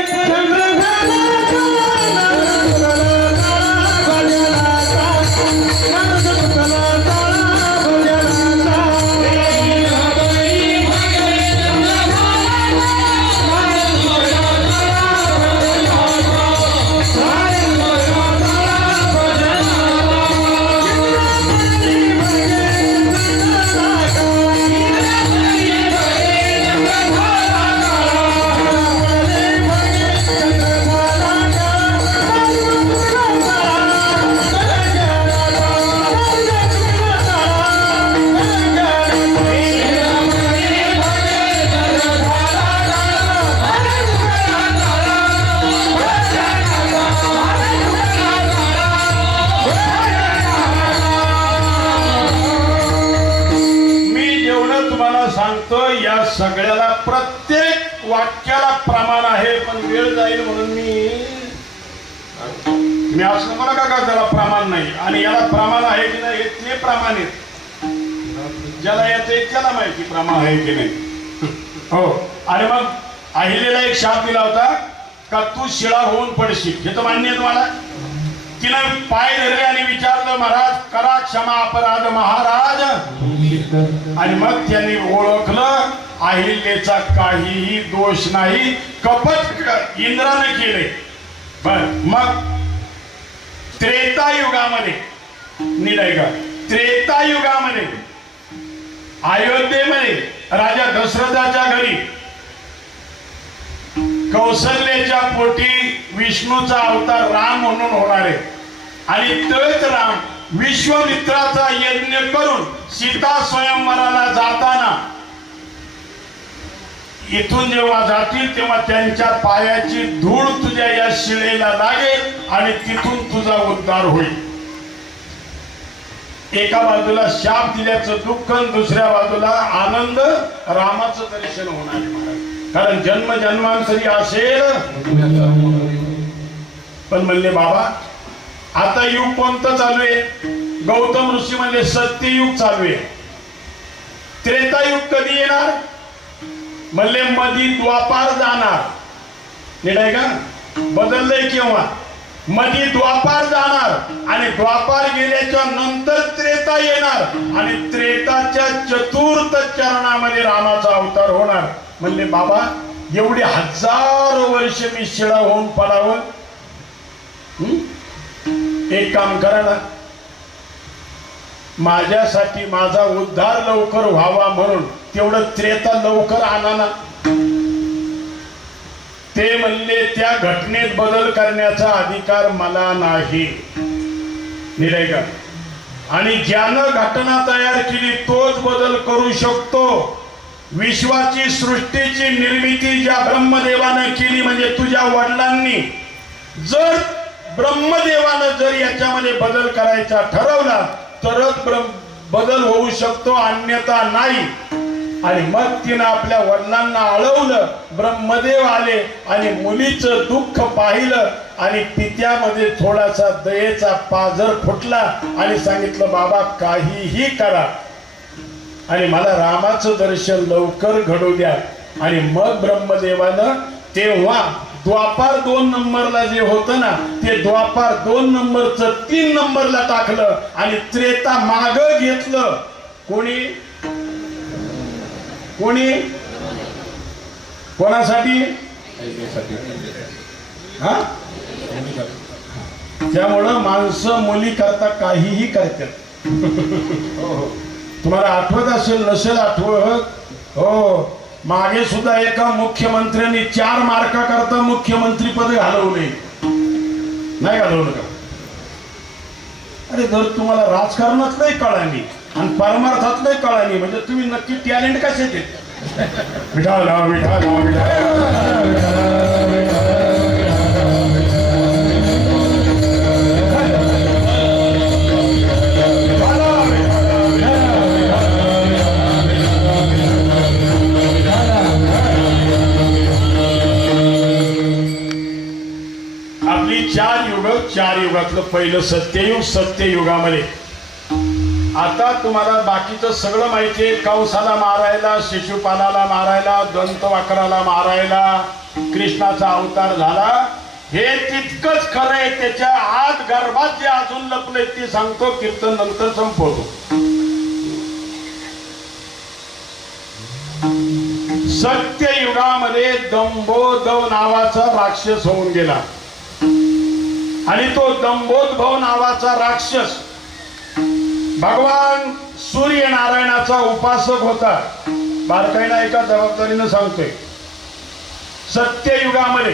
सांगतो या सगळ्याला प्रत्येक वाक्याला प्रमाण आहे, पण वेळ जाईल म्हणून मी असं म्हणा का त्याला प्रमाण नाही, आणि याला प्रमाण आहे की नाही ते प्रमाण आहे. ज्याला येते त्याला माहिती प्रमाण आहे की नाही. हो, आणि मग अहिलेला एक शाप दिला होता का तू शिळा होऊन पडशील, हे तर मान्य आहे तुम्हाला. तिनं पाय धरले आणि विचारलं महाराज करा क्षमा अपराध महाराज, आणि मग त्यांनी ओळखलं अहिल्याचा काहीही दोष नाही, कपट इंद्राने केले. बर, मग त्रेतायुगामध्ये निराय का त्रेतायुगामध्ये अयोध्येमध्ये राजा दशरथाच्या घरी कौशल्याच्या पोटी विष्णूचा अवतार राम म्हणून होणार आहे, आणि तोच राम विश्वामित्राचा यज्ञ करून सीता स्वयंवराला जाताना इथून जेव्हा जातील तेव्हा त्यांच्या पायाची धूळ तुझ्या या शिळेला लागेल आणि तिथून तुझा उद्धार होईल. एका बाजूला शाप दिल्याचं दुःख, दुसऱ्या बाजूला आनंद, रामाचं दर्शन होणार आहे. कारण जन्म जन्मांतरी असेल. पण म्हणले बाबा आता युग कोणतं चालू आहे? गौतम ऋषी म्हणजे सत्ययुग चालू आहे. त्रेतायुग कधी येणार? म्हणले मधी द्वापार जाणार. नीट आहे का? बदललंय केव्हा? मधी द्वापार जाणार, आणि द्वापार गेल्याच्या नंतर त्रेता येणार, आणि त्रेताच्या चतुर्थ चरणामध्ये रामाचा अवतार होणार. म्हणले बाबा एवढी हजारो वर्ष मी शिळा होऊन पडावं? एक काम करा ना, माझ्यासाठी माझा उद्धार लवकर व्हावा म्हणून तेवढं त्रेता लवकर आणा ना. ते म्हणले त्या घटनेत बदल करण्याचा अधिकार मला नाही. निराय का? आणि ज्यानं घटना तयार केली तोच बदल करू शकतो. विश्वाची सृष्टीची निर्मिती ज्या ब्रह्मदेवानं केली, म्हणजे तुझ्या वडिलांनी, जर ब्रह्मदेवानं जर याच्यामध्ये बदल करायचा ठरवला तरच बदल होऊ शकतो, अन्यथा नाही. आणि मग तिनं आपल्या वडिलांना अळवलं, ब्रह्मदेव आले आणि मुलीचं दुःख पाहिलं, आणि पित्यामध्ये थोडासा दयेचा पाझर फुटला आणि सांगितलं बाबा काहीही करा आणि मला रामाचं दर्शन लवकर घडू द्या. आणि मग ब्रह्मदेवानं तेव्हा द्वापार 2 नंबरला जे होतं ना, ते द्वापार 2 नंबरचं 3 नंबरला टाकलं आणि त्रेता माग घेतलं. कोणी कोणी कोणासाठी? हा, त्यामुळं माणसं मुली करता काहीही करतात. तुम्हाला आठवत असेल, नसेल आठवत, हो, मागे सुद्धा एका मुख्यमंत्र्यांनी 4 मार्काकरता मुख्यमंत्री पद घालवले. नाही घालवलं का? अरे जर तुम्हाला राजकारणातलंही कळाली आणि परमार्थातलंही कळाली म्हणजे तुम्ही नक्की टॅलेंट कसे ते. विठाला विठाला विठाला चार युगातलं पहिलं सत्ययुग. सत्ययुगामध्ये आता तुम्हाला बाकीचं सगळं माहिती आहे. कंसाला मारायला, शिशुपालाला मारायला, दंतवक्राला मारायला कृष्णाचा अवतार झाला. हे तितकंच खरं आहे. त्याच्या आत गर्भात जे अजून लपले ते सांगतो, कीर्तन नंतर संपवतो. सत्ययुगामध्ये दंभोदव नावाचा राक्षस होऊन गेला, आणि तो दंभोदभ नावाचा राक्षस भगवान सूर्यनारायणाचा उपासक होता. बारकाईला एका जबाबदारीनं सांगतोय. सत्ययुगामध्ये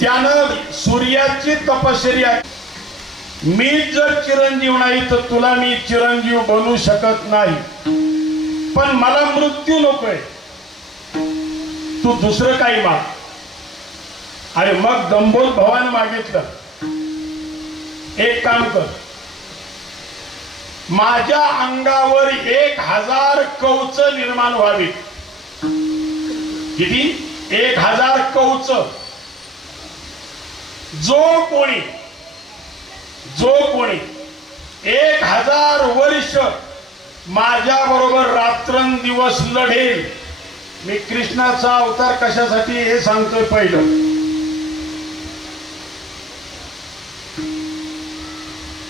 त्यानं सूर्याची तपश्चर्या, मी जर चिरंजीव नाही तर तुला मी चिरंजीव बनू शकत नाही, पण मला मृत्यू नकोय, तू दुसरं काही माग. आणि मग दंभोदभावानं मागितलं, एक काम कर, माझ्या अंगावर 1000 कवच निर्माण व्हावी. किती? 1000 कवच. जो कोणी 1000 वर्ष माझ्या बरोबर रात्रंदिवस लढेल. मी कृष्णाचा अवतार कशासाठी हे सांगतोय. पहिलं,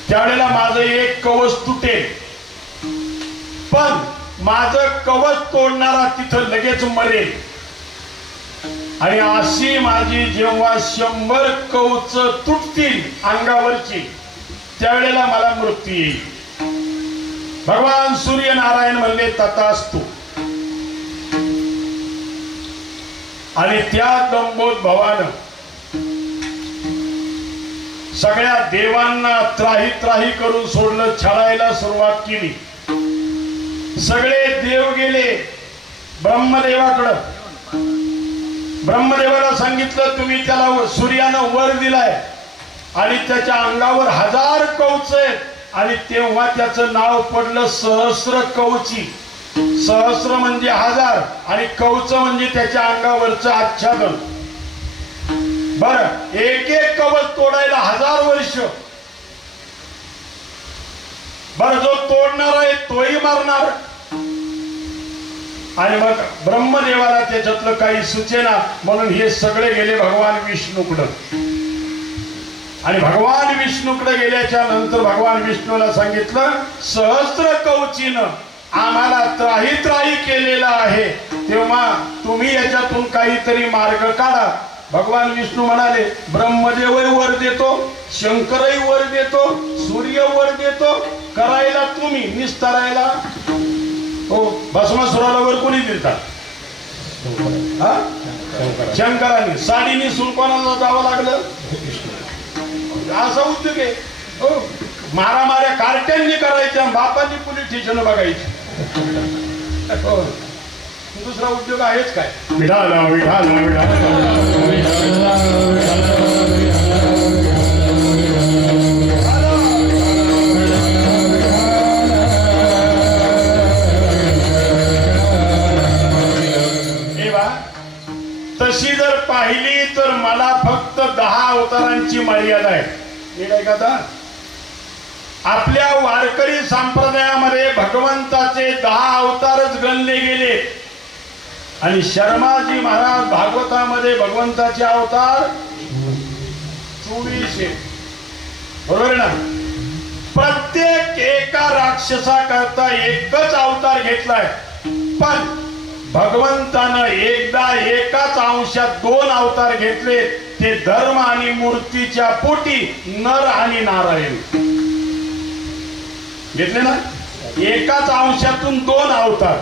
त्यावेळेला माझं एक कवच तुटेल, पण माझं कवच तोडणारा तिथं लगेच मरेल. आणि अशी माझी जेव्हा 100 कवच तुटतील अंगावरची, त्यावेळेला मला मृत्यू येईल. भगवान सूर्यनारायण म्हणले तथास्तु. आणि त्या दंभोद्भवानं सगळ्या देवांना त्राही त्राही करून सोडलं, छळायला सुरुवात केली. सगळे देव गेले ब्रह्मदेवाकडं. ब्रह्मदेवाला सांगितलं तुम्ही त्याला सूर्यानं वर दिलाय आणि त्याच्या अंगावर 1000 कवच आहेत. आणि तेव्हा त्याचं नाव पडलं सहस्र कवची. सहस्र म्हणजे 1000 आणि कवच म्हणजे त्याच्या अंगावरचं आच्छादन. बर, एक एक कवच तोडायला 1000 वर्ष. बर, जो तोडणार आहे तोही मारणार. आणि मग ब्रह्मदेवाला त्याच्यातलं काही सुचेना, म्हणून हे सगळे गेले भगवान विष्णूकडं. आणि भगवान विष्णूकडे गेल्याच्या नंतर भगवान विष्णूला सांगितलं, सहस्र कवचीनं आम्हाला त्राही त्राही केलेला आहे, तेव्हा तुम्ही याच्यातून काहीतरी मार्ग काढा. भगवान विष्णू म्हणाले, ब्रह्मदेवही वर देतो, शंकरही वर देतो, सूर्य वर देतो, करायला तुम्ही, निस्तारायला हो. भस्मासुराला वर कोणी दिलतात? शंकरांनी. साडी नेसून कोणाला जावं लागलं? असा उद्योग आहे हो. मारामाऱ्या कार्ट्यांनी करायच्या, बापांनी पोलीस स्टेशन बघायची. दुसरा उद्योग आहेच काय? विठाला विठाला तशी जर पाहिली तर मला फक्त 10 अवतारांची मर्यादा आहे. हे काय का? आपल्या वारकरी संप्रदायामध्ये भगवंताचे 10 अवतारच गणले गेले. आणि शर्माजी महाराज भागवतामध्ये भगवंताचे अवतार 24 आहे. बरोबर ना? प्रत्येक एका राक्षसाकरता एकच अवतार घेतलाय. पण भगवंतानं एकदा एकाच अंशात 2 अवतार घेतले. ते धर्म आणि मूर्तीच्या पोटी नर आणि नारायण घेतले ना. एकाच अंशातून 2 अवतार.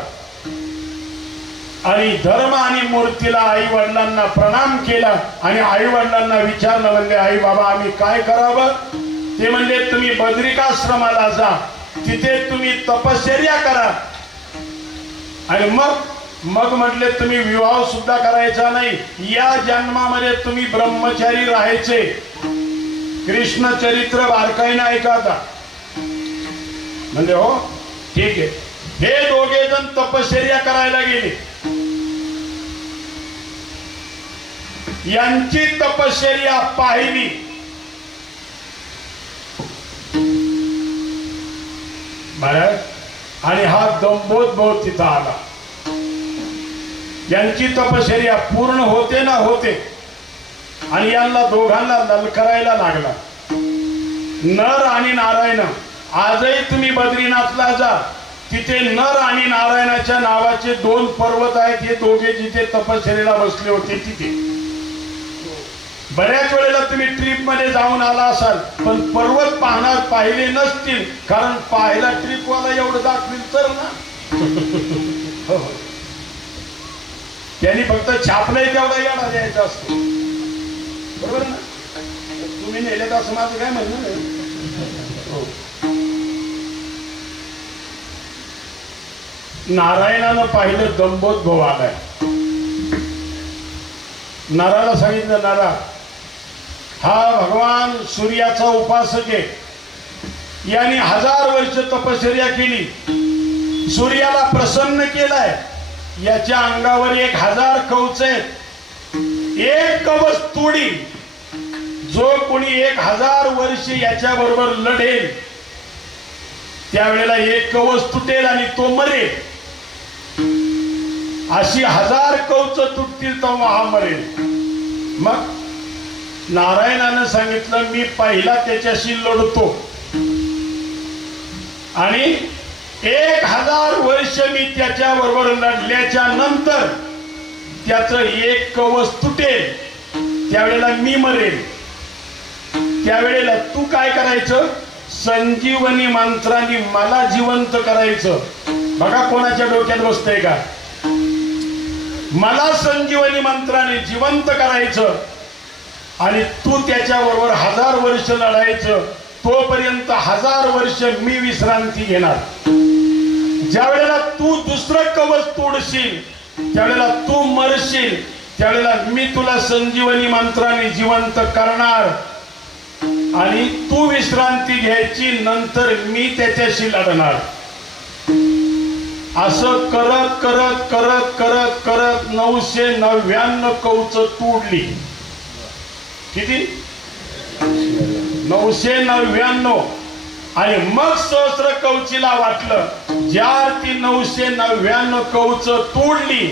आणि धर्म आणि मूर्तीला आई वडिलांना प्रणाम केला आणि आई वडिलांना विचारलं, म्हणले आई बाबा आम्ही काय करावं? ते म्हणले तुम्ही बद्रिकाश्रमाला जा, तिथे तुम्ही तपश्चर्या करा. आणि मग म्हटले तुम्ही विवाह सुद्धा करायचा नाही, या जन्मामध्ये तुम्ही ब्रह्मचारी राहायचे. कृष्ण चरित्र बारकाईने ऐका आता. म्हणजे हो ठीक आहे. हे दोघे जण तपश्चर्या करायला गेले. यांची तपश्चर्या पाहिली. महाराज आणि हा दंभोद्भव तिथं आला. यांची तपश्चर्या पूर्ण होते ना होते. आणि यांना दोघांना ललकारायला लागला. नर आणि नारायण. आजही तुम्ही बद्रीनाथला जा, तिथे नर आणि नारायणाच्या नावाचे 2 पर्वत आहेत. हे दोघे जिथे तपश्चर्याला बसले होते तिथे. बऱ्याच वेळेला तुम्ही ट्रिप मध्ये जाऊन आला असाल, पण पर्वत पाहिले नसतील, कारण पाहायला ट्रिप वाला एवढं दाखविल तर ना. त्यांनी फक्त छापलंय तेवढा येणार द्यायचा असतो. बरोबर ना? तुम्ही नेलेत असं माझं काय म्हणणं. नारायणानं पाहिलं दंभोद्भव आलाय. नराला सांगितलं, नरा हा भगवान सूर्याचा उपासक आहे. यांनी 1000 वर्ष तपश्चर्या केली, सूर्याला प्रसन्न केलाय. याच्या अंगावर 1000 कवच आहेत. एक कवच तोडी जो कोणी 1000 वर्ष याच्या बरोबर लढेल त्यावेळेला एक कवच तुटेल आणि तो मरेल. अशी 1000 कवच तुटतील तेव्हा हा मरेल. मग नारायणानं सांगितलं मी पहिला त्याच्याशी लढतो आणि 1000 वर्ष मी त्याच्या बरोबर लढल्याच्या नंतर त्याचं एक कवच तुटेल, त्यावेळेला मी मरेल. त्यावेळेला तू काय करायचं, संजीवनी मंत्राने मला जिवंत करायचं. बघा कोणाच्या डोक्यात बसतंय का, मला संजीवनी मंत्राने जिवंत करायचं आणि तू त्याच्याबरोबर 1000 वर्ष लढायचं. तोपर्यंत 1000 वर्ष मी विश्रांती घेणार. ज्या वेळेला तू दुसरं कवच तोडशील, त्यावेळेला तू मरशील, त्यावेळेला मी तुला संजीवनी मंत्राने जिवंत करणार आणि तू विश्रांती घ्यायची, नंतर मी त्याच्याशी लढणार. असं करत करत करत करत करत 999 कवच तोडली. किती? 999. आणि मग सहस्र कवचीला वाटलं, ज्या अर्थी 999 कवच तोडली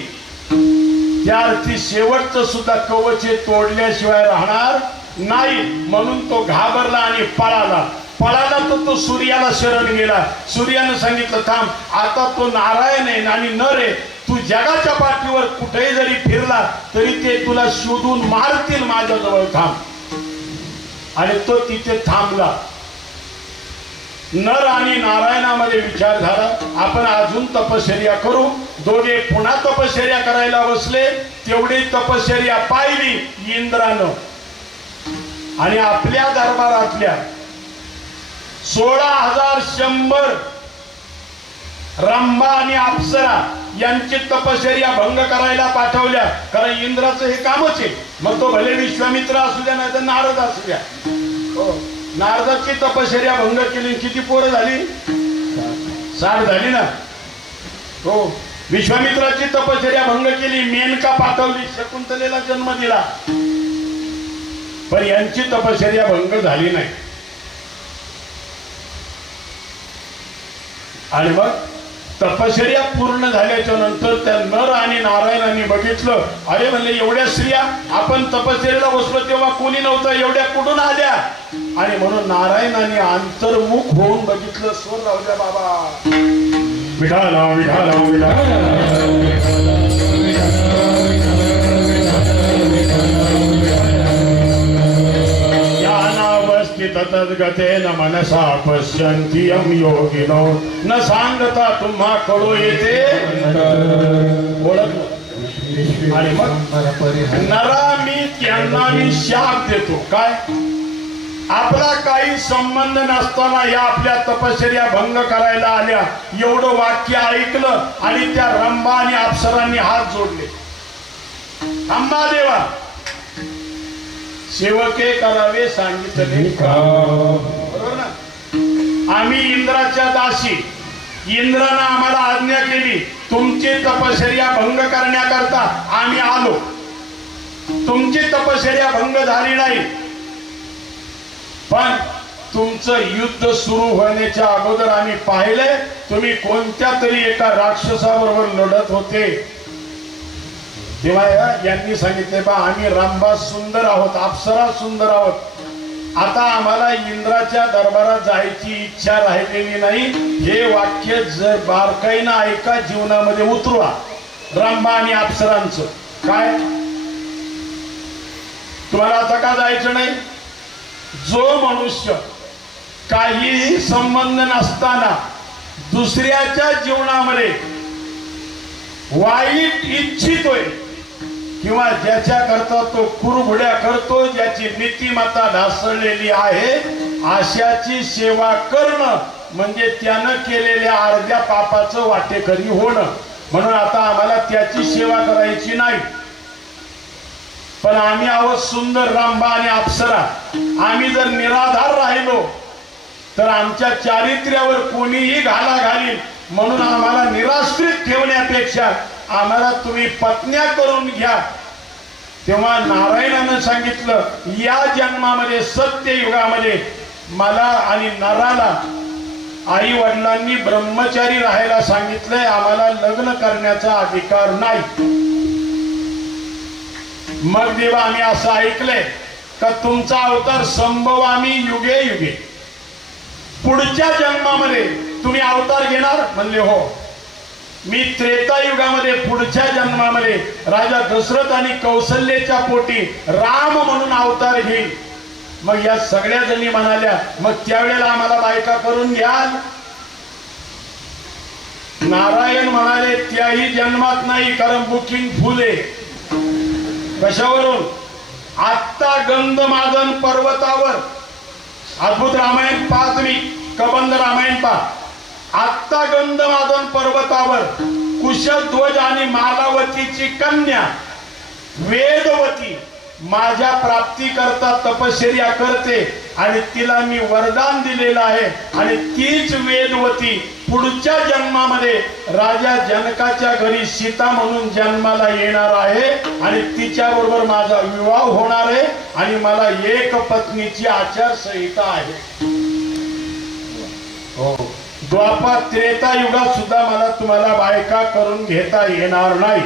त्या अर्थी शेवटचं सुद्धा कवच तोडल्याशिवाय राहणार नाही. म्हणून तो घाबरला आणि पळाला. तर तो सूर्याला शरण गेला. सूर्यानं सांगितलं थांब, आता तो नारायण आहे आणि नर आहे, तू जगाच्या पाठीवर कुठेही जरी फिरला तरी ते तुला शोधून मारतील, माझ्याजवळ थांब. आणि तो तिथे थांबला. नर आणि नारायणामध्ये विचार झाला, आपण अजून तपश्चर्या करू. दोघे पुन्हा तपश्चर्या करायला बसले. तेवढी तपश्चर्या पाहिली इंद्रानं आणि आपल्या दरबारातल्या 16,100 रंभा आणि अप्सरा यांची तपश्चर्या भंग करायला पाठवल्या. कारण इंद्राचं हे कामच आहे. मग तो भले विश्वामित्र असू द्या नाही तर नारद असू द्या. हो, नारदाची तपश्चर्या भंग केली. किती पोरं झाली? 60 झाली ना. हो, विश्वामित्राची तपश्चर्या भंग केली, मेनका पाठवली, शकुंतलेला जन्म दिला. पण यांची तपश्चर्या भंग झाली नाही. आणि मग तपश्चर्या पूर्ण झाल्याच्या नंतर त्या नर आणि नारायणांनी बघितलं, अरे म्हणले एवढ्या स्त्रिया आपण तपश्चर्याला बसलो तेव्हा कोणी नव्हतं, एवढ्या कुठून आल्या? आणि म्हणून नारायणांनी अंतर्मुख होऊन बघितलं. स्वर राहू द्या बाबा. विठाला विठाला विठाला तद्गतेन मनसा पश्यन्ति यं योगिनो न सांगता तुम्हा कळू येते. ओळखलं. आणि मग नरा मी त्यांना मी शाप देतो. काय? आपला काही संबंध नसताना या आपल्या तपश्चर्या भंग करायला आल्या. एवढं वाक्य ऐकलं आणि त्या रंभा आणि अप्सरांनी हात जोडले. अंबादेवा सेवके करावे सांगितले. बरोबर ना. आम्ही इंद्राच्या दासी, इंद्रानं आम्हाला आज्ञा केली, तुमची तपश्चर्या भंग करण्याकरता आम्ही आलो. तुमची तपश्चर्या भंग झाली नाही, पण तुमचं युद्ध सुरू होण्याच्या अगोदर आम्ही पाहिले तुम्ही कोणत्या तरी एका राक्षसाबरोबर लढत होते. तेव्हा यांनी सांगितले बा आम्ही रंभा सुंदर आहोत, अप्सरा सुंदर आहोत. आता आम्हाला इंद्राच्या दरबारात जायची इच्छा राहिलेली नाही. हे वाक्य जर बारकाईनं ऐका, जीवनामध्ये उतरवा. रंभा आणि अप्सरांचं काय? तुम्हाला आता का जायचं नाही? जो मनुष्य काहीही संबंध नसताना दुसऱ्याच्या जीवनामध्ये वाईट इच्छितोय किंवा ज्याच्या करता तो कुरघोड्या करतो, ज्याची नीतिमत्ता ढासळलेली आहे, अशाची सेवा करणं म्हणजे त्यानं केलेल्या अर्ध्या पापाचं वाटेकरी होणं. म्हणून आता आम्हाला त्याची सेवा करायची नाही. पण आम्ही आहोत सुंदर रंभा आणि अप्सरा. आम्ही जर निराधार राहिलो तर आमच्या चारित्र्यावर कोणीही घाला घालील, म्हणून आम्हाला निराश्रित ठेवण्यापेक्षा आम्हाला तुम्ही पत्न्या करून घ्या. तेव्हा नारायणानं सांगितलं, या जन्मामध्ये सत्ययुगामध्ये मला आणि नराला आई वडिलांनी ब्रह्मचारी राहायला सांगितलंय, आम्हाला लग्न करण्याचा अधिकार नाही. मग देवा आम्ही असं ऐकलंय का तुमचा अवतार संभवामी युगे युगे, पुढच्या जन्मामध्ये तुम्ही अवतार घेणार? म्हणले हो. मी त्रेतायुगामध्ये पुढच्या जन्मामध्ये राजा दशरथ आणि कौशल्याच्या पोटी राम म्हणून अवतार घेईल. मग या सगळ्या जणी म्हणाल्या, मग त्यावेळेला आम्हाला बायका करून घ्याल? नारायण म्हणाले, त्याही जन्मात नाही, कारण बुकिंग फुल आहे. कशावरून? आत्ता गंधमादन पर्वतावर, अद्भुत रामायण पहा तुम्ही, कबंध रामायण पहा. आत्ता गंधमादन पर्वतावर कुशध्वज आणि मालावतीची कन्या वेदवती माझ्या प्राप्ती करता तपश्चर्या करते आणि तिला मी वरदान दिलेलं आहे. आणि तीच वेदवती पुढच्या जन्मामध्ये राजा जनकाच्या घरी सीता म्हणून जन्माला येणार आहे आणि तिच्या बरोबर माझा विवाह होणार आहे आणि मला एक पत्नीची आचारसंहिता आहे. हो, द्वापार त्रेता युगात सुद्धा मला तुम्हाला बायका करून घेता येणार नाही.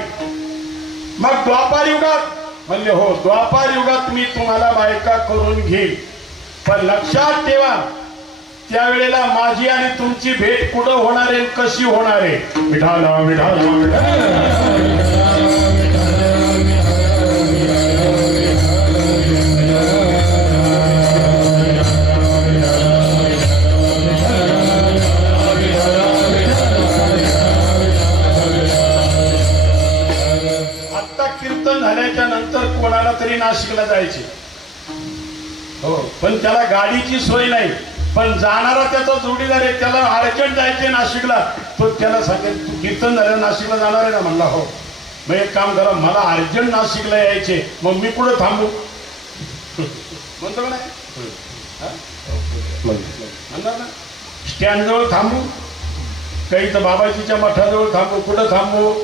मग द्वापार युगात? म्हणले हो, द्वापार युगात मी तुम्हाला बायका करून घेईल, पण लक्षात ठेवा त्यावेळेला माझी आणि तुमची भेट कुठं होणार आहे, कशी होणार आहे? विठाला विठाला विठाला. झाल्याच्या नंतर कोणाला तरी नाशिकला जायचे हो, पण त्याला गाडीची सोय नाही. पण जाणारा त्याचा जोडीदार आहे, त्याला अर्जंट जायचे नाशिकला. तो त्याला सांगेल, तू कीर्तन झालं नाशिकला जाणार आहे ना? म्हणला हो. मग एक काम करा, मला अर्जंट नाशिकला यायचे, मग मी कुठं थांबू? म्हणतो का नाही? म्हणणार ना, स्टँड जवळ थांबू, काही तर बाबाजीच्या मठाजवळ थांबू, कुठं थांबू?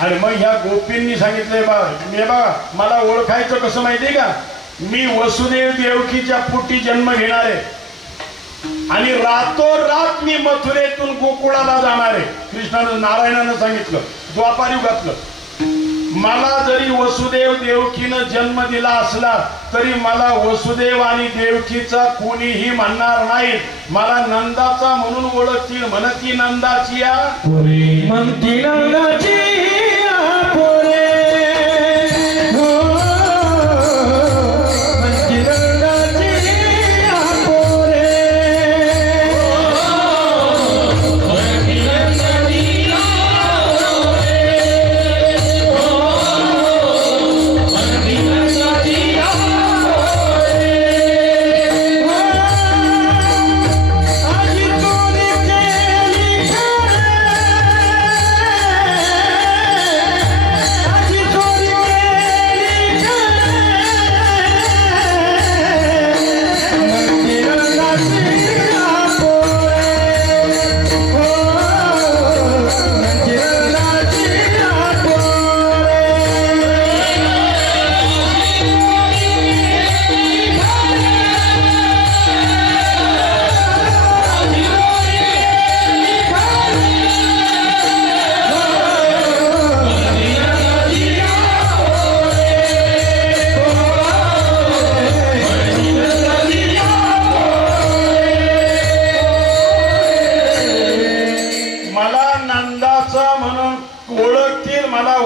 आणि मग ह्या गोपींनी सांगितलंय, बघा मला ओळखायचं कसं माहितीये का? मी वसुदेव देवकीच्या पोटी जन्म घेणार आहे आणि रातोरात मी मथुरेतून गोकुळाला जाणार आहे. कृष्णानं नारायणानं सांगितलं द्वापार युगातलं. मला जरी वसुदेव देवकीनं जन्म दिला असला तरी मला वसुदेव आणि देवकीचा कोणीही म्हणणार नाही. मला नंदाचा म्हणून ओळखतील, म्हणती नंदाची या म्हणती नंदाची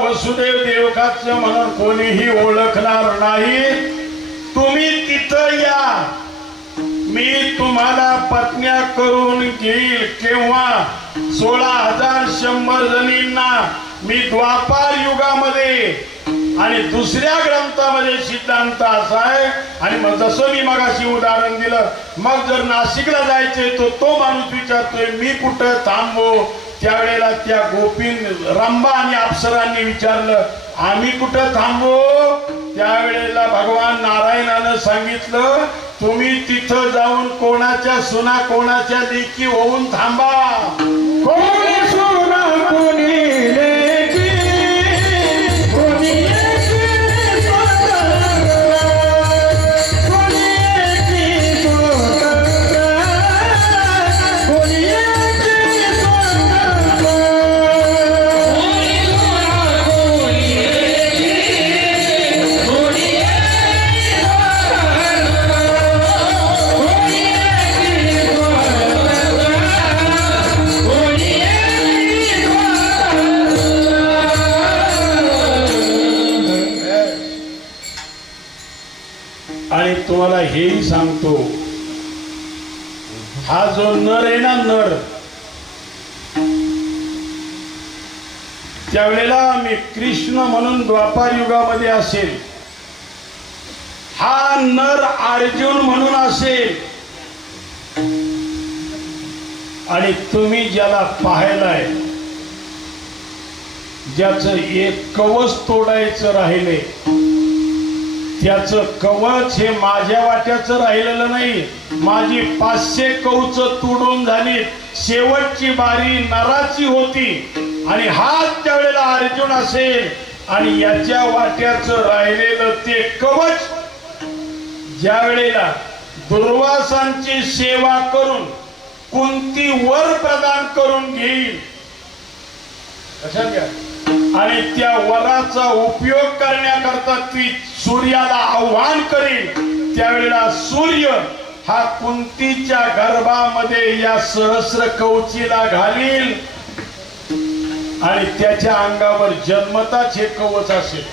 वसुदेव देवकाचं म्हणून कोणीही ओळखणार नाही. तुम्ही तिथं या, मी तुम्हाला पत्न्या करून घेईल. केव्हा? 16,100 जणींना मी द्वापार युगामध्ये. आणि दुसऱ्या ग्रंथामध्ये सिद्धांत असा आहे. आणि मग जसं मी मगाशी उदाहरण दिलं, मग जर नाशिकला जायचे तो माणूस विचारतोय मी कुठं थांबू? त्यावेळेला त्या गोपीन रंभा आणि अप्सरांनी विचारलं आम्ही कुठं थांबू? त्यावेळेला भगवान नारायणानं सांगितलं तुम्ही तिथं जाऊन कोणाच्या सुना कोणाच्या लेकी होऊन थांबा. कोणी सोना कोणी लेकी, कोणी एकी स्वतंत्र, कोणी एकी स्वतंत्र, कोणी एकी स्वतंत्र. कोणी सोना कोणी लेकी, कोणी एकी स्वतंत्र, कोणी एकी स्वतंत्र, कोणी एकी स्वतंत्र. आणि तुम्हाला हेही सांगतो, हा जो नर आहे ना, नर, त्यावेळेला मी कृष्ण म्हणून द्वापार युगामध्ये असेल, हा नर अर्जुन म्हणून असेल. आणि तुम्ही ज्याला पाहिलाय, ज्याचं एक कवच तोडायचं राहिले, त्याचं कवच हे माझ्या वाट्याचं राहिलेलं नाही. माझी 500 कवच तुडून झाली, शेवटची बारी नराची होती. आणि हाच त्यावेळेला अर्जुन असेल आणि याच्या वाट्याचं राहिलेलं ते कवच ज्या वेळेला दुर्वासांची सेवा करून कुंती वर प्रदान करून घेईल, लक्षात घ्या, आणि त्या वराचा उपयोग करण्याकरता ती सूर्याला आव्हान करेल, त्यावेळेला सूर्य हा कुंतीच्या गर्भामध्ये या सहस्र कवचीला घालील आणि त्याच्या अंगावर जन्मताच हे कवच असेल.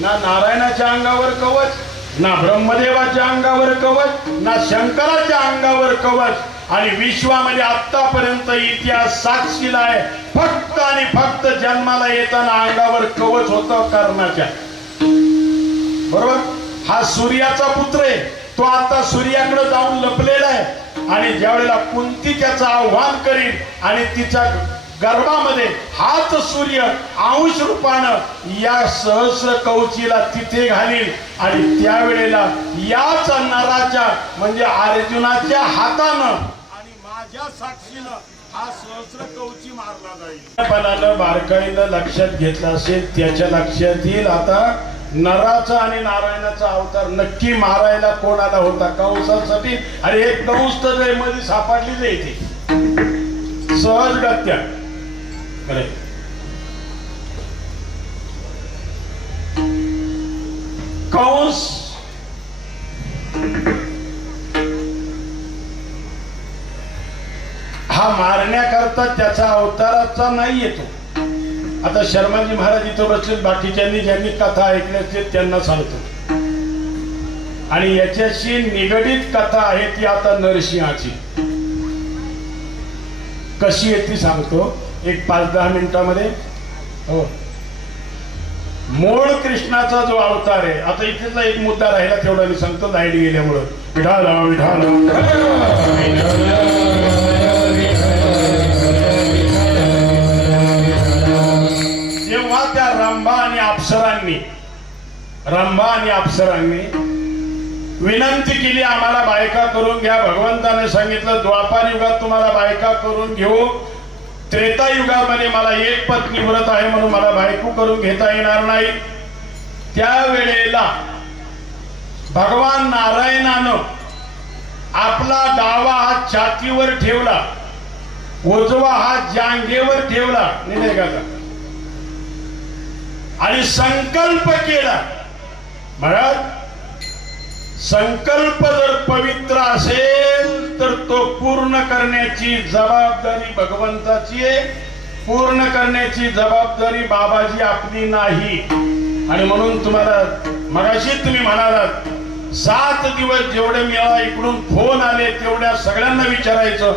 ना नारायणाच्या अंगावर कवच, ना ब्रह्मदेवाच्या अंगावर कवच, ना शंकराच्या अंगावर कवच. आणि विश्वामध्ये आतापर्यंत इतिहास साक्षीला आहे, फक्त आणि फक्त जन्माला येताना अंगावर कवच होतं कर्णाच्या, बरोबर. हा सूर्याचा पुत्र आहे, तो आता सूर्याकडे जाऊन लपलेला आहे. आणि ज्यावेळेला कुंती त्याचं आव्हान करील आणि तिच्या गर्भामध्ये हाच सूर्य अंश रूपानं या सहस्र कवचीला तिथे घालील. आणि त्यावेळेला याच नराच्या म्हणजे अर्जुनाच्या हातानं आणि माझ्या साक्षीनं हा सहस्र कवची मारला जाईल. पणानं बारकाईनं लक्षात घेतलं असेल, त्याच्या लक्षात येईल आता नराचा आणि नारायणाचा अवतार नक्की मारायला कोणाला होता, कंसासाठी. अरे हे कंस तर मध्ये सापडली जायची सहजगत्या. अरे कंस हा मारण्याकरता त्याचा अवताराचा नाही येतो. आता शर्माजी महाराज इथं बसले, बाकीच्यांनी ज्यांनी कथा ऐकल्या असतील त्यांना सांगतो. आणि याच्याशी निगडीत कथा आहे ती आता नरसिंहाची. कशी आहे ती सांगतो एक 5-10 मिनिटांमध्ये. हो, मूळ कृष्णाचा जो अवतार आहे, आता इथेचा एक मुद्दा राहिला तेवढा मी सांगतो लाईट गेल्यामुळं. विठाल विठाल जेव्हा त्या रंभा आणि अप्सरांनी विनंती केली आम्हाला बायका करून घ्या, भगवंताने सांगितलं द्वापार युगात तुम्हाला बायका करून घेऊ, त्रेता युगामध्ये मला एक पत्नी व्रत आहे म्हणून मला बायको करून घेता येणार नाही. त्यावेळेला भगवान नारायणानं आपला डावा हात छातीवर ठेवला, उजवा हात जांघेवर ठेवला निलेगाचा आणि संकल्प केला. महाराज, संकल्प जर पवित्र असेल तर तो पूर्ण करण्याची जबाबदारी भगवंताची आहे, पूर्ण करण्याची जबाबदारी बाबाजी आपली नाही. आणि म्हणून तुम्हाला मगाशी तुम्ही म्हणालात 7 दिवस जेवढे मला इकडून फोन आले तेवढ्या सगळ्यांना विचारायचं.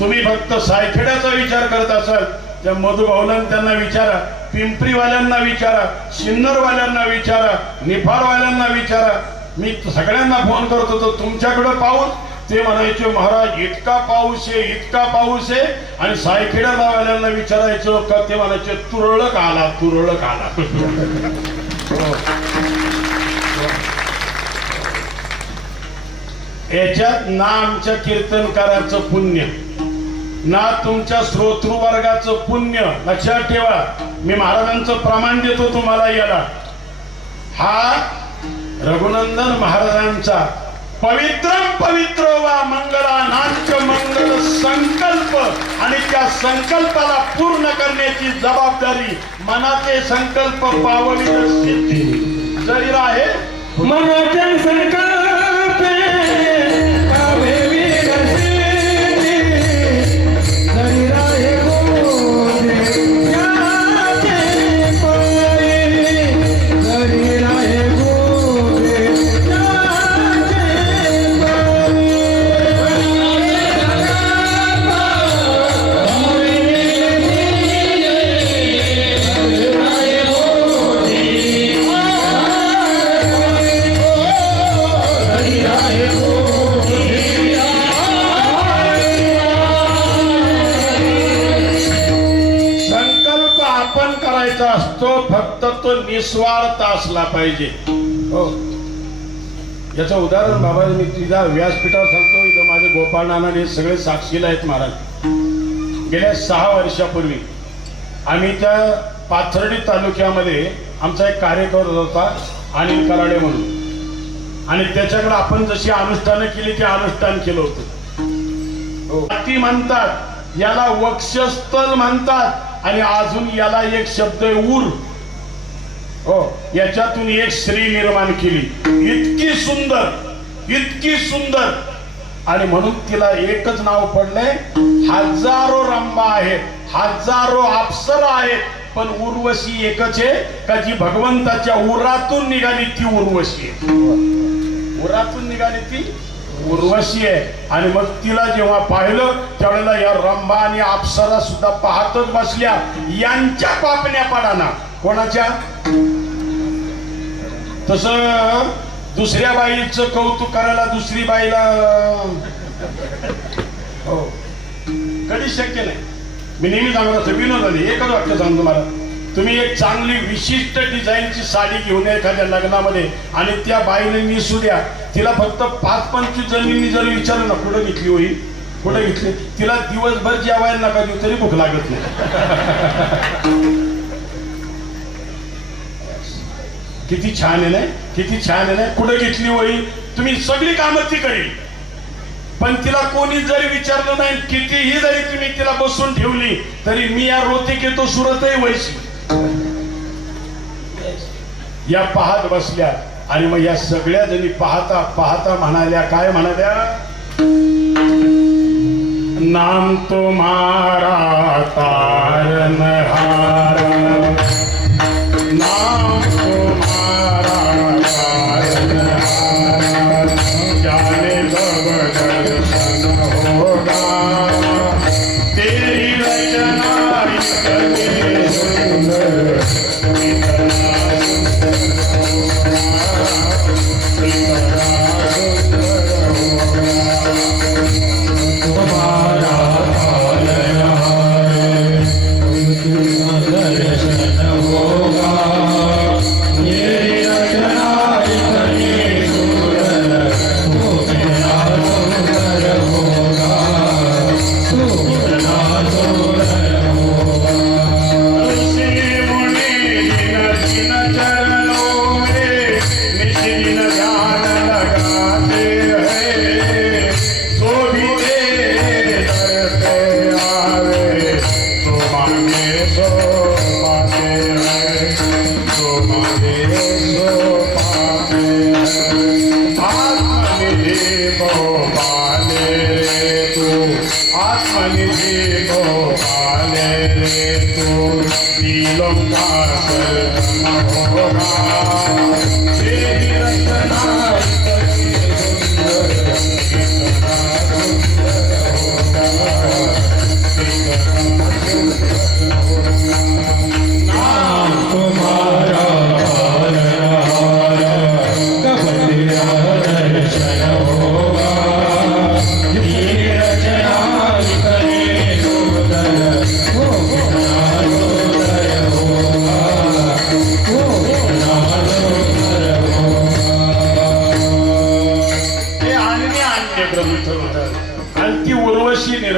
तुम्ही फक्त सायखेड्याचा विचार करत असाल त्या मधुभाऊलांना त्यांना विचारा, पिंपरीवाल्यांना विचारा, सिन्नरवाल्यांना विचारा, निफाडवाल्यांना विचारा. मी सगळ्यांना फोन करत होतो तुमच्याकडे पाऊस, ते म्हणायचे महाराज इतका पाऊस आहे, इतका पाऊस आहे. आणि सायखेडा वाल्यांना विचारायचं का, ते म्हणायचे तुरळक आला, तुरळक आला. याच्यात ना आमच्या कीर्तनकारांचं पुण्य ना तुमच्या श्रोतृ वर्गाचं पुण्य. लक्षात ठेवा, मी महाराजांचं प्रमाण देतो तुम्हाला. याला हा रघुनंदन महाराजांचा पवित्र वा मंगलानांच मंगल संकल्प, आणि त्या संकल्पाला पूर्ण करण्याची जबाबदारी मनाचे संकल्प पावली सिद्धी जरी आहे. मनाचे संकल्प पावे विरसिद्धी, जरी राहे गोडे त्याचे पायी, जरी राहे गोडे त्याचे पायी. संकल्प आपण करायचा असतो, फक्त तो निस्वार्थ असला पाहिजे. हो, याचं उदाहरण बाबा मी तिला व्यासपीठावर सांगतो. इथं माझे गोपाळ नाना हे सगळे साक्षीला आहेत महाराज. गेल्या 6 वर्षापूर्वी आम्ही त्या पाथर्डी तालुक्यामध्ये आमचा एक कार्यक्रम होता, अनिल कराडे म्हणून, आणि त्याच्याकडे आपण जशी अनुष्ठानं केली ते अनुष्ठान केलं होतं. हो, ती म्हणतात याला वक्षस्थल म्हणतात, आणि अजून याला एक शब्द आहे उर. हो, याच्यातून एक स्त्री निर्माण केली, इतकी सुंदर, आणि म्हणून तिला एकच नाव पडलंय. हजारो रंबा आहेत, हजारो अप्सरा आहेत, पण उर्वशी एकच आहे का जी भगवंताच्या उरातून निघाली ती उर्वशी आहे. उरातून निघाली ती उर्वशी आहे. आणि मग तिला जेव्हा पाहिलं त्यावेळेला या रंभा आणि अप्सरा सुद्धा पाहतच बसल्या. यांच्या पापण्या पडाना. कोणाच्या? तसं दुसऱ्या बाईचं कौतुक करायला दुसरी बाईला हो कधी शक्य नाही. मी नेहमी सांगत असतो, विनोदाने एकच वाक्य सांगतो तुम्हाला. तुम्ही एक चांगली विशिष्ट डिझाईनची साडी घेऊन या एखाद्या लग्नामध्ये, आणि त्या बाईने नेसू द्या. तिला फक्त 5-25 जणींनी जर विचारलं ना कुठं घेतली होई, कुठं घेतली, तिला दिवसभर जेवायला नका देऊ तरी भूक लागत नाही. किती छान आहे ना, किती छान आहे ना. कुठं घेतली होई, तुम्ही सगळी कामं ती करेल, पण तिला कोणी जरी विचारलं नाही, कितीही जरी तुम्ही तिला बसून ठेवली तरी मी या रोते तो सुरतही वैशी या पाहत बसल्या. आणि मग या सगळ्या जणी पाहता पाहता म्हणाल्या, काय म्हणाल्या? नाम तुम्हारा तारनहारा, नाम तुम्हारा तारनहारा, जाने कब दर्शन होगा, तेरी रचना इतनी सुंदर,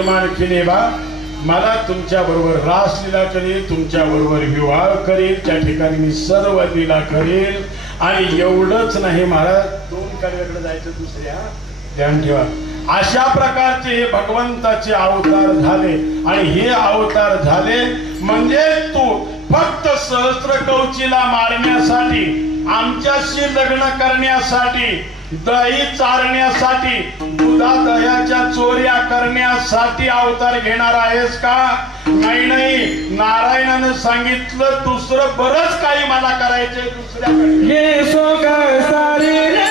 निर्माण केली बा. मला तुमच्या बरोबर रासलीला करेल, तुमच्या बरोबर विवाह करेल, त्या ठिकाणी मी सर्व लीला करेल. आणि एवढंच नाही महाराज, 2 कार्याकडे जायचं दुसऱ्या, ध्यान ठेवा. अशा प्रकारचे हे भगवंताचे अवतार झाले. आणि हे अवतार झाले म्हणजे तू फक्त सहस्त्रकवचीला मारण्यासाठी, आमच्याशी लग्न करण्यासाठी, दही चारण्यासाठी, दुधा दह्याच्या चोऱ्या करण्यासाठी अवतार घेणार आहेस का? नाही नाही, नारायणानं सांगितलं दुसरं बरंच काही मला करायचंय दुसऱ्याकडे. ये सोग सारी रे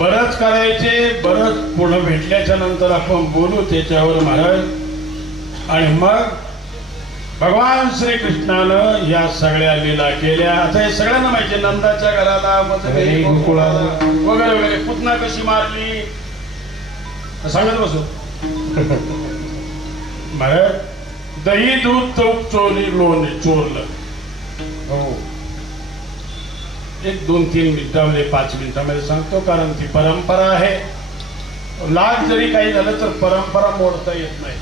बरंच करायचे, बरंच पुढं भेटल्याच्या नंतर आपण बोलू त्याच्यावर महाराज. आणि मग भगवान श्रीकृष्णानं या सगळ्या लीला केल्या. आता हे सगळ्यांना माहिती, नंदाच्या घराला गोकुळाला वगैरे वगैरे. पुतना कशी मारली सांगत बसू. महाराज, दही दूध तूप चोरलं. हो, 1-2-3 मिनिटांमध्ये 5 मिनिटांमध्ये सांगतो, कारण ती परंपरा आहे. लाख जरी काही झालं तर परंपरा मोडता येत नाही.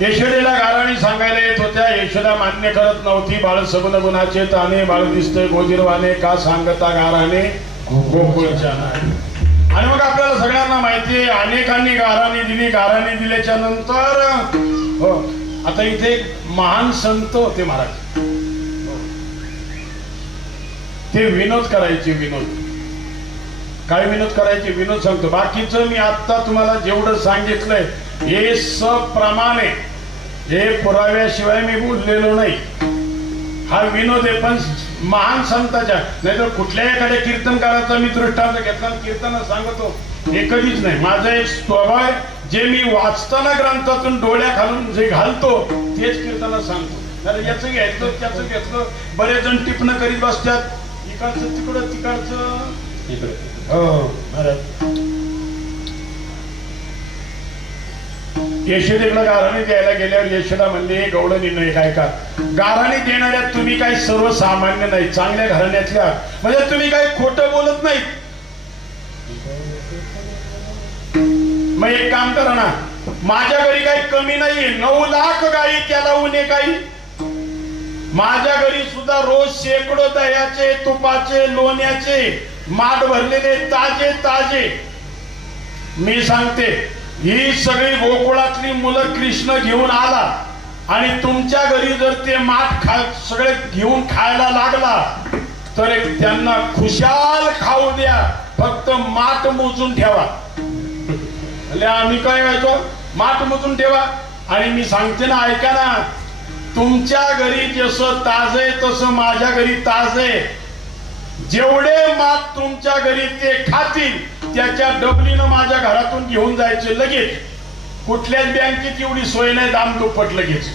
यशोदेला गाराणी सांगायला येत होत्या. यशोदा मान्य करत नव्हती. बाळ सगुण गुणाचे ताने, बाळ दिसते गोजीरवाने, का सांगता गाराने गोकुळच्या नाही. आणि मग आपल्याला सगळ्यांना माहिती आहे, अनेकांनी गाराणी दिली. गाराणी दिल्याच्या नंतर हो, आता इथे महान संत होते महाराज. ते विनोद करायचे. विनोद काय विनोद करायचे? विनोद सांगतो. बाकीचं मी आता तुम्हाला जेवढं सांगितलंय हे सप्रमाणे, हे पुराव्याशिवाय मी बोललेलो नाही. हा विनोद आहे. पण महान संताच्या, नाहीतर कुठल्या एखाद्या कीर्तनकाराचा मी दृष्टांत घेतला, कीर्तन सांगतो हे कधीच नाही. माझा एक स्वभाव आहे, जे मी वाचताना ग्रंथातून डोळ्या खालून जे घालतो तेच कीर्तन सांगतो. याचं घेतलं त्याचं घेतलं. बरेच जण टिपणं करीत बसतात, इकडचं तिकडं तिकडचं इकडं. हो महाराज, यशोदेला गाराणी द्यायला गेल्यावर यशोदा म्हणले गवळणी नाही काय का गाराणी देणाऱ्या तुम्ही काही सर्वसामान्य नाही, चांगल्या घराण्यातल्या, म्हणजे तुम्ही काही खोटं बोलत नाही. मग एक काम करा ना, माझ्या घरी काही कमी नाहीये, 9 लाख गाई त्याला उणे काही. माझ्या घरी सुद्धा रोज शेकडो दह्याचे, तुपाचे, लोण्याचे माठ भरलेले ताजे ताजे. मी सांगते, ही सगळी गोकुळातली मुलं कृष्ण घेऊन आला आणि तुमच्या घरी जर ते माठ सगळे घेऊन खायला लागला तर एक त्यांना खुशाल खाऊ द्या, फक्त माठ मोजून ठेवा. आम्ही काय व्हायचो, माठ मोजून ठेवा. आणि मी सांगते ना, ऐका ना, तुमच्या घरी जसं ताजे तसं माझ्या घरी ताजे. जेवढे माठ तुमच्या घरी ते खातील त्याच्या डबलीनं माझ्या घरातून घेऊन जायचे लगेच. कुठल्याच बँकेत एवढी सोय नाही, दाम दुप्पट लगेच.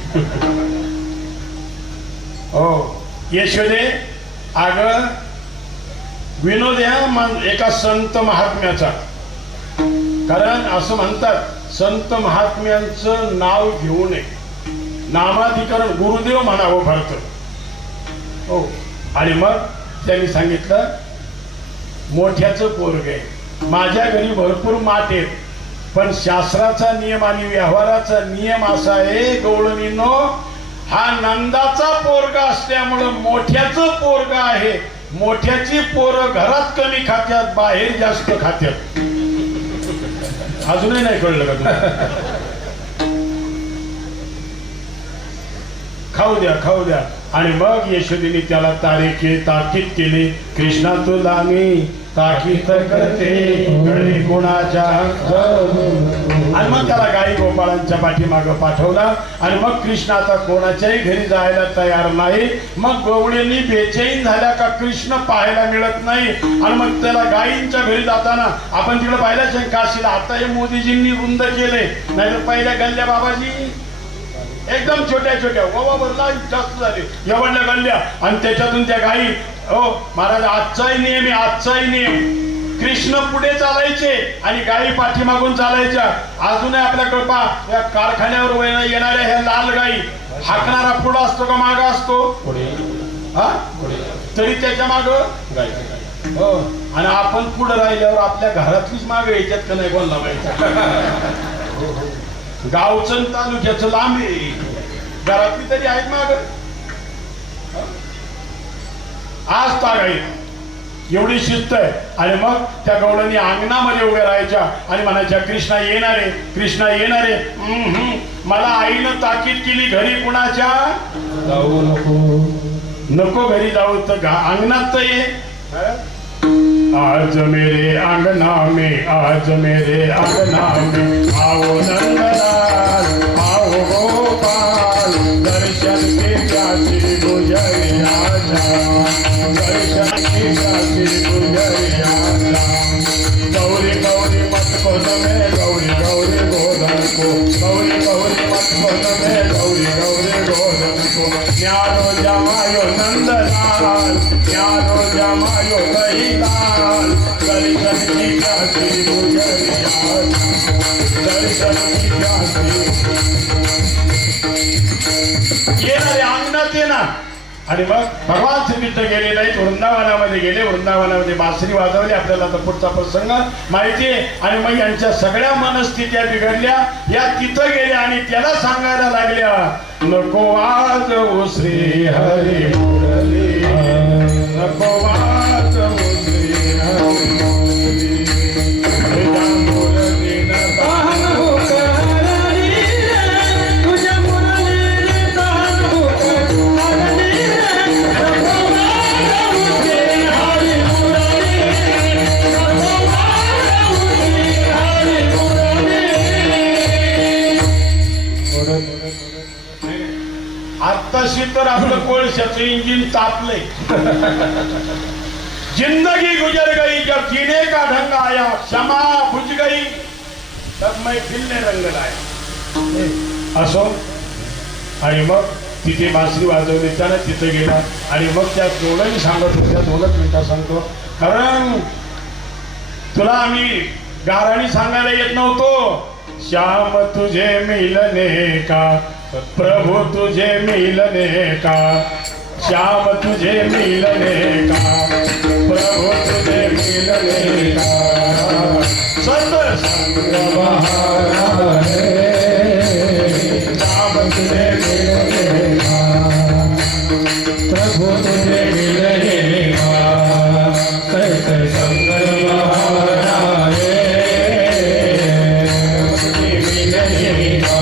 हो यशोदे, अग विनोद एका संत महात्म्याचा. कारण असं म्हणतात संत महात्म्यांचं नाव घेऊ नये, नामाधिकरण गुरुदेव म्हणावं भरत. हो, आणि मग त्यांनी सांगितलं मोठ्याचं पोरग आहे, माझ्या घरी भरपूर माठ आहेत, पण शास्त्राचा नियम आणि व्यवहाराचा नियम असा आहे गवळणीनो, हा नंदाचा पोरगा असल्यामुळं मोठ्याचं पोरग आहे. मोठ्याची पोरं घरात कमी खात्यात, बाहेर जास्त खात्यात. अजूनही नाही कळलं का? खाऊ द्या खाऊ द्या. आणि मग यशोदेने त्याला ताकीद केली, कृष्णा तुला मी ताकीद करते घरी कोणाच्या. आणि मग त्याला गाई गोपाळांच्या पाठीमागं पाठवला. आणि मग कृष्ण आता कोणाच्याही घरी जायला तयार नाही. मग गवळींनी बेचैन झाल्या का कृष्ण पाहायला मिळत नाही. आणि मग त्याला गायींच्या घरी जाताना आपण तिकडे पाहिलं काशीला, आता हे मोदीजींनी रुंद केले, नाहीतर पहिल्या गल्ल्या बाबाजी एकदम छोट्या छोट्या गोवा जास्त झाले एवढल्या गल्ल्या. आणि त्याच्यातून त्या गायी, हो महाराज आजचाही नियम आहे, आजचाही नियम. कृष्ण पुढे चालायचे आणि गायी पाठीमागून चालायच्या. अजूनही आपल्या कृपा या कारखान्यावर येणाऱ्या ह्या लाल गायी, हाकणारा पुढं असतो का माग असतो? हा, तरी त्याच्या माग गायी. हो, आणि आपण पुढे राहिल्यावर आपल्या घरातलीच माग यायच्यात का नाही कोणला माहिती. गावचं तालुक्याचं लांब आहे, घरातली तरी आहेत माग. आज तागाई एवढी शिस्त आहे. आणि मग त्या गवळणी अंगणामध्ये उभ्या राहायच्या आणि म्हणायच्या कृष्णा येणारे, कृष्णा येणारे. मला आईनं ताकीद केली घरी कुणाच्या जाऊ नको, नको घरी जाऊ, तर अंगणात तर ये. आज मेरे अंगना में, आज मेरे अंगना में आओ नंदलाल, आओ गोपाल, दर्शन के प्यासी गुजरिया जा, दर्शन के प्यासी गुजरिया जा. गौरी गौरी मत खोल में गौरी गौरी गोधन को, गौरी गौरी मत खोल में गौरी गौरी गोधन को. न्यारो जमायो नंदलाल, न्यारो जमायो दहीलाल, दर्शन की प्यासी गुजरिया जा, दर्शन की प्यासी. येणारे अंगणात ये ना. आणि मग भगवान श्रीकृष्ण गेले नाहीत, वृंदावनामध्ये गेले, वृंदावनामध्ये बासरी वाजवली. आपल्याला तर पुढचा प्रसंग माहिती आहे. आणि मग यांच्या सगळ्या मनस्थित्या बिघडल्या. या तिथं गेल्या आणि त्याला सांगायला लागल्या, नको वाजवू श्री हरी मुरली, नको वाजवू श्री हरी मुरली. आत्ताशी तर आपलं कोळशाचं इंजिन तापलंय. जिंदगी गुजर गई जब जीने का ढंग आया, क्षमा बुझ गई तब महफिल ने रंग लाया. असो. आणि मग तिथे बासरी वाजवली, त्यानं तिथे गेला. आणि मग त्या दोघांनी सांगत होत्या, 2 मिनिटं सांगतो, कारण तुला आम्ही गाराणी सांगायला येत नव्हतो, श्याम तुझे मिलने का, प्रभु तुझे मिलने का, श्याम तुझे मिलने का, प्रभु तुझे मिलने का, सत्संग बहाना है, श्याम तुझे मिलने का, प्रभु तुझे मिलने का, सत्संग बहाना है, मिलने का।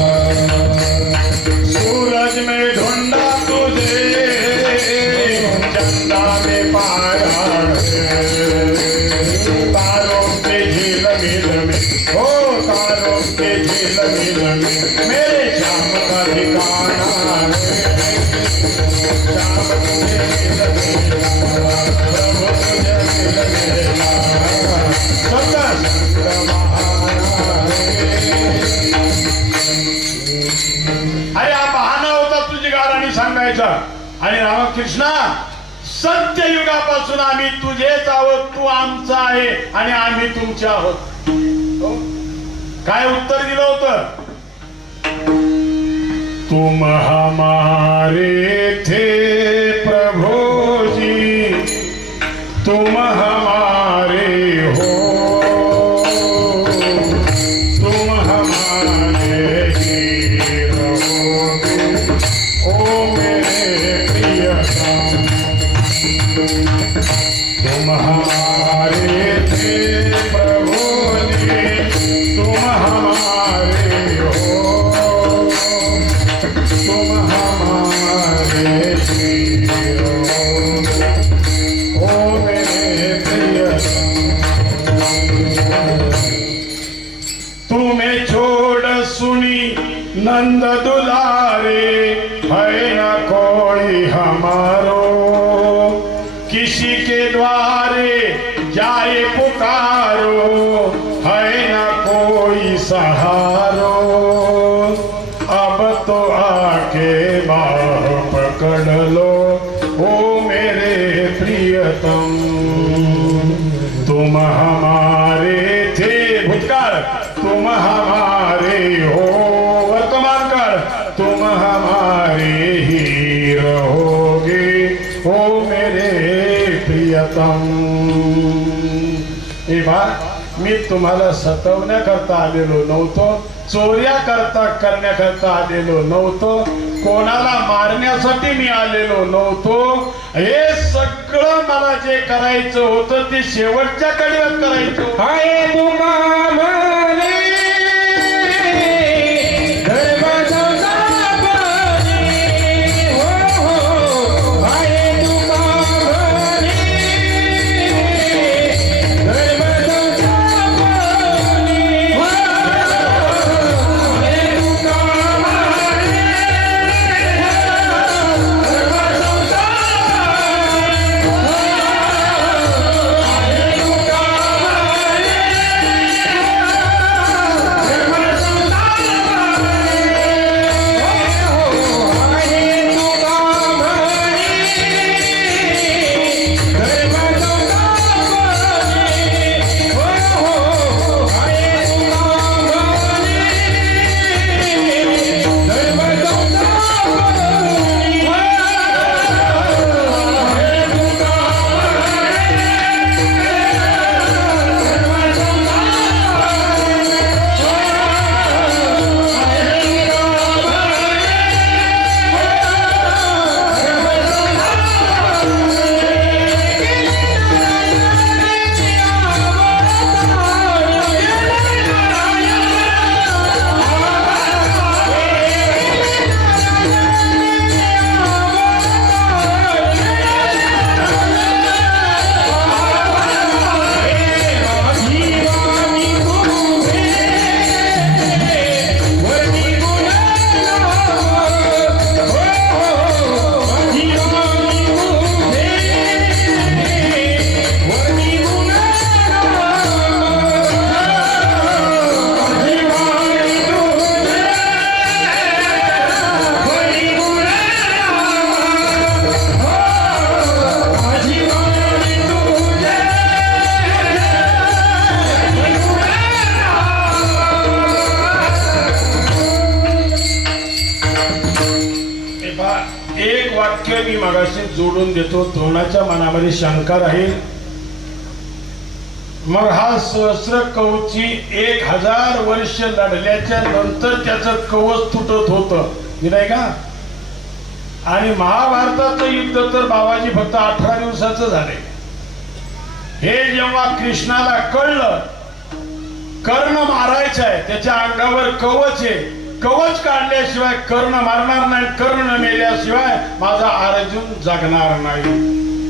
सूरज में ढूंढा तुझे, चंदा में पाया है, तारों के झील मिल में, हो तारों के झील मिल में मेरे श्याम का ठिकाना है, श्याम तुझे मिलने का, प्रभु तुझे मिलने का, सत्संग बहाना है। अरे हा बहाना होता तुझी गाराणी सांगायचा. आणि रामकृष्णा, सत्ययुगापासून आम्ही तुझेच आहोत, तू आमचा आहे आणि आम्ही तुमचे आहोत. हो? काय उत्तर दिलं होतं? तुम हमारे थे प्रभु जी, तुम हमारे हो, तुम हमारे ही रहोगे, ओ मेरे प्रियतम. तुम हमारे थे प्रभु जी, तुम हमारे हो, तुम हमारे ही रहोगे, ओ मेरे प्रियतम. तुम्हें छोड़ सुनी नंद दुलारे, है न कोई हमारो, किसी के द्वारे जाए पुकारो, है न कोई सहारो. अब तो आके बाह पकड़ लो, ओ मेरे प्रियतम. तुम हमारे थे भूतकाळ, तुम हमारे हो वर्तमान काळ, तुम हमारे ही रहोगे, ओ मेरे प्रियतम. हे बा, मी तुम्हाला सतवण्याकरता आलेलो नव्हतो, चोऱ्या करण्याकरता आलेलो नव्हतो, कोणाला मारण्यासाठी मी आलेलो नव्हतो. हे सगळं मला जे करायचं होतं ते शेवटच्या कडव्यात करायचं. हाय तुम्हाला सोडून देतो, द्रोणाच्या मनामध्ये शंका राहील. मग हा सहस्र कवची 1000 वर्ष लढल्याच्या नंतर त्याचं कवच तुटत होतं, नाही का? आणि महाभारताचं युद्ध तर बाबाजी फक्त 18 दिवसाचं झाले. हे जेव्हा कृष्णाला कळलं कर्ण मारायचं आहे, त्याच्या अंगावर कवच आहे, कवच काढल्याशिवाय कर्ण मारणार नाही, कर्ण मेल्याशिवाय माझा अर्जुन जगणार नाही.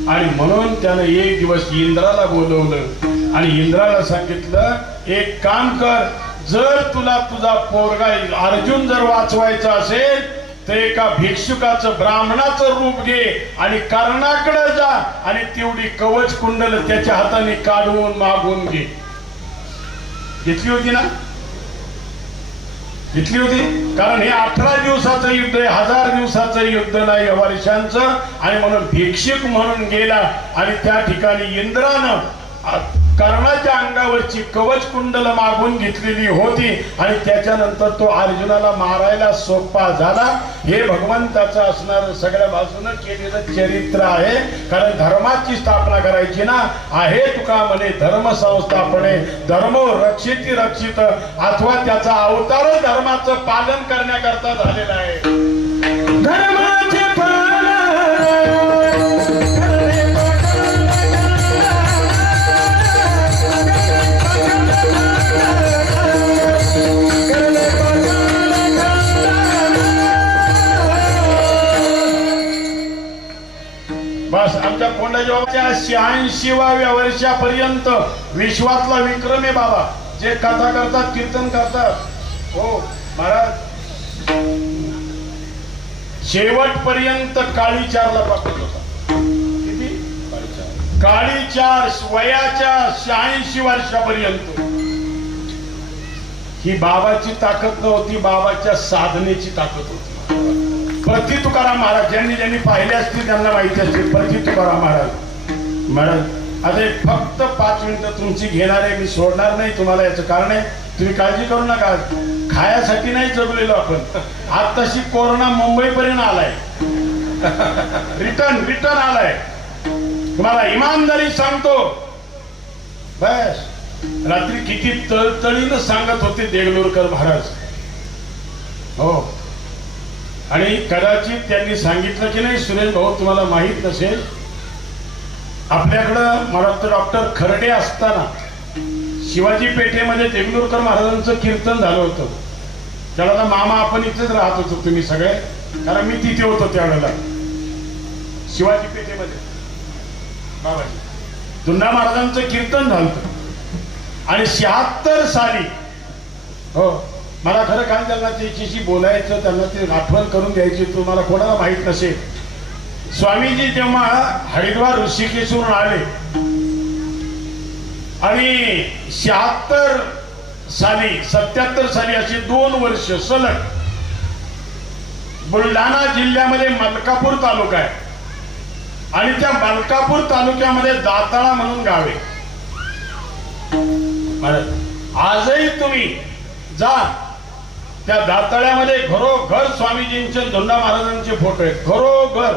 आणि म्हणून त्यानं एक दिवस इंद्राला बोलवलं आणि इंद्राला सांगितलं, एक काम कर, जर तुला तुझा पोरगा अर्जुन जर वाचवायचा असेल तर एका भिक्षुकाचं ब्राह्मणाचं रूप घे आणि कर्णाकडे जा आणि तेवढी कवच कुंडल त्याच्या हाताने काढून मागून घे. घेतली होती ना? घेतली होती. कारण हे 18 दिवसाचं युद्ध आहे, 1000 दिवसाचं युद्ध नाही, वर्षांचं. आणि म्हणून भिक्षुक म्हणून गेला आणि त्या ठिकाणी इंद्रानं कर्णाच्या अंगावरची कवच कुंडल मागून घेतलेली होती आणि त्याच्यानंतर तो अर्जुनाला मारायला सोपा झाला. हे भगवंताचं असणार सगळ्या बाजूनं केलेलं चरित्र आहे. कारण धर्माची स्थापना करायची ना, आहे तुका म्हणे धर्म संस्थापने, धर्म रक्षिती रक्षित, अथवा त्याचा अवतार धर्माचं पालन करण्याकरता झालेला आहे. धर्माचे बस आमच्या कोंडाजीबाबाच्या 86व्या वर्षापर्यंत विश्वातला विक्रम आहे बाबा. जे कथा करतात, कीर्तन करतात, हो महाराज, शेवटपर्यंत काळीचारला प्राप्त होता. किती? काळीचार वयाच्या 86 वर्षापर्यंत. ही बाबाची ताकद नव्हती, बाबाच्या साधनेची ताकद होती. प्रति तुकाराम महाराज, ज्यांनी पाहिले असतील त्यांना माहिती असतील. प्रति तुकाराम महाराज आता फक्त 5 मिनिटं तुमची घेणार आहे, मी सोडणार नाही तुम्हाला. याचं कारण आहे, तुम्ही काळजी करू नका, खायासाठी नाही जगलेलो आपण. आज तशी कोरोना मुंबईपर्यंत आलाय, रिटर्न आलाय. तुम्हाला इमानदारी सांगतो. बस रात्री किती तळतळीनं सांगत होते देगलूरकर महाराज, हो. आणि कदाचित त्यांनी सांगितलं की नाही सुरेश भाऊ, तुम्हाला माहित नसेल, आपल्याकडं मला वाटतं डॉक्टर खर्डे असताना शिवाजी पेठेमध्ये देगलूरकर महाराजांचं कीर्तन झालं होतं. त्याला मामा आपण इथेच राहत होतो तुम्ही सगळे, कारण मी तिथे होतो त्यावेळेला शिवाजी पेठेमध्ये. बाबाजी धुंडा महाराजांचं कीर्तन झालं आणि 76 साली, हो. मला खरं काय त्यांना त्याच्याशी बोलायचं, त्यांना ते आठवण करून द्यायची, तुम्हाला कोणाला माहित नसेल. स्वामीजी जेव्हा हरिद्वार ऋषिकेशवरून आले आणि 76 साली 77 साली अशी 2 वर्ष सलग बुलढाणा जिल्ह्यामध्ये मलकापूर तालुका आहे आणि त्या मलकापूर तालुक्यामध्ये दाताळा म्हणून गाव आहे. आजही तुम्ही जा त्या दाताळ्यामध्ये, घरोघर स्वामीजींचे धोंडा महाराजांचे फोटो आहेत, घरोघर.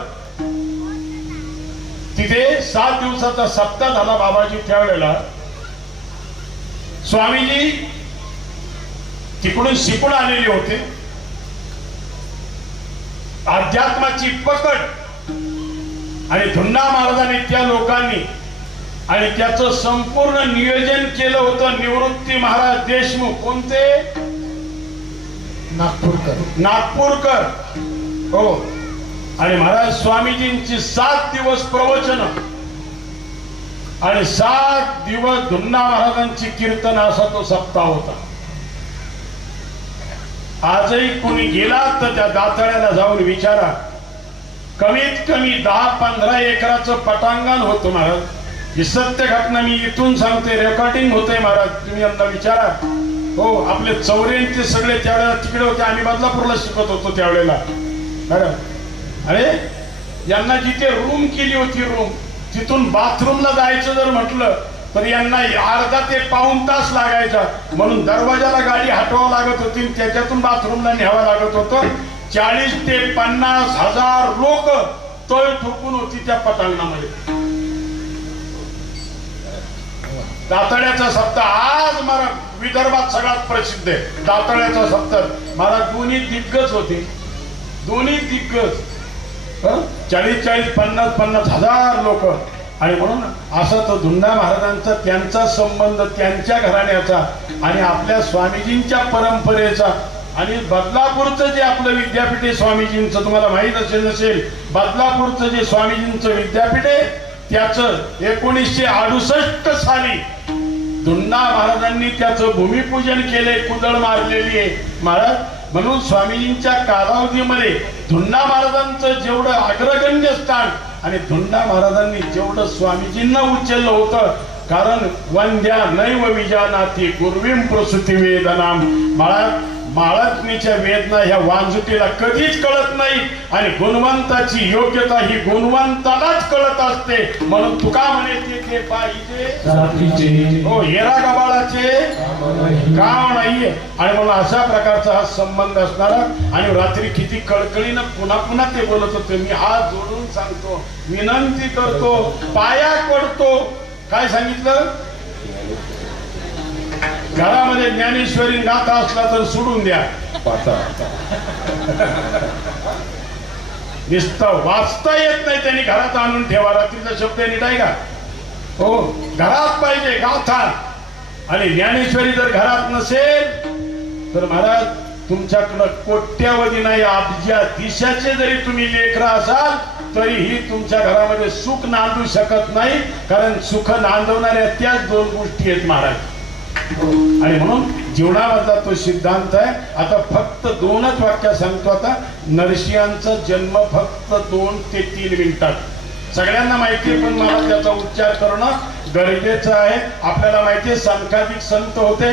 तिथे 7 दिवसाचा सप्ताह झाला बाबाजी त्यावेळेला. स्वामीजी तिकडून शिकून आलेले होते. अध्यात्माची पकड आणि धुंडा महाराजांनी त्या लोकांनी आणि त्याचं संपूर्ण नियोजन केलं होतं. निवृत्ती महाराज देशमुख, कोणते? नागपूरकर, हो. आणि महाराज स्वामीजींची 7 दिवस प्रवचन आणि 7 दिवस धुंडा महाराजांची कीर्तन, असा तो सप्ताह होता. आजही कोणी गेला तर त्या दाताळ्याला जाऊन विचारा, कमीत कमी 10-15 एकराचं पटांगण होतं महाराज. ही सत्य घटना मी इथून सांगते, रेकॉर्डिंग होते महाराज, तुम्ही यांना विचारा. हो, आपले चौरे ते सगळे त्यावेळेला तिकडे होते, आम्ही बदलापूरला शिकत होतो त्यावेळेला. अरे यांना जिथे रूम केली होती, रूम, तिथून बाथरूमला जायचं जर म्हटलं तर यांना अर्धा ते पाऊण तास लागायचा. म्हणून दरवाजाला गाडी हटवावं लागत होती, त्याच्यातून बाथरूमला न्यावं लागत होतं. 40 ते 50 हजार लोक तळ ठोकून होती त्या पटांगणामध्ये. दातड्याचा सप्ताह आज मला विदर्भात सगळ्यात प्रसिद्ध आहे. दातड्याचा सप्ताह मला दोन्ही दिग्गज होते, दोन्ही दिग्गज 40-40, 50-50 हजार लोक. आणि म्हणून असा तो धुंडा महाराजांचा त्यांचा संबंध त्यांच्या घराण्याचा आणि आपल्या स्वामीजींच्या परंपरेचा. आणि बदलापूरचं जे आपलं विद्यापीठ आहे स्वामीजींचं, तुम्हाला माहित नसेल बदलापूरचं जे स्वामीजींचं विद्यापीठ आहे त्याचं 1968 साली धुंडा महाराजांनी त्याचं भूमिपूजन केले, कुदळ मारलेली आहे महाराज. म्हणून स्वामीजींच्या कालावधीमध्ये धुंडा महाराजांचं जेवढं अग्रगण्य स्थान आणि धुंडा महाराजांनी जेवढं स्वामीजींना उचललं होतं, कारण वंद्या नैव विजानाती गुरुवीं प्रसूती वेदनाम. माळात्मीच्या वेदना ह्या वांजुटीला कधीच कळत नाही आणि गुणवंताची योग्यता ही गुणवंतालाच कळत असते. म्हणून तुका म्हणे ते पाहिजे हो हेरा गबाळाचे काम नाहीये. आणि म्हणून अशा प्रकारचा हा संबंध असणारा. आणि रात्री किती कळकळीनं पुन्हा पुन्हा ते बोलत होते. मी हात जोडून सांगतो, विनंती करतो, पाया पडतो. काय सांगितलं? घरामध्ये ज्ञानेश्वरी गाथा असला तर सोडून द्या, नुसतं वाचता येत नाही त्यांनी घरात आणून ठेवा. रात्रीचा शब्द नीट आहे का? हो, घरात पाहिजे गाथा. आणि ज्ञानेश्वरी जर घरात नसेल तर महाराज तुमच्याकडं कोट्यावधी नाही अब्जा दिशाचे जरी तुम्ही लेकरं असाल तरीही तुमच्या घरामध्ये सुख नांदू शकत नाही. कारण सुख नांदवणाऱ्या त्याच दोन गोष्टी आहेत महाराज. आणि म्हणून जीवनामधला तो सिद्धांत आहे. आता फक्त 2च वाक्य सांगतो. आता नरसिंहांचा जन्म फक्त 2 ते 3 मिनिटात सगळ्यांना माहिती आहे, पण मला त्याचा उच्चार करणं गरजेचं आहे. आपल्याला माहिती आहे संकाधिक संत होते,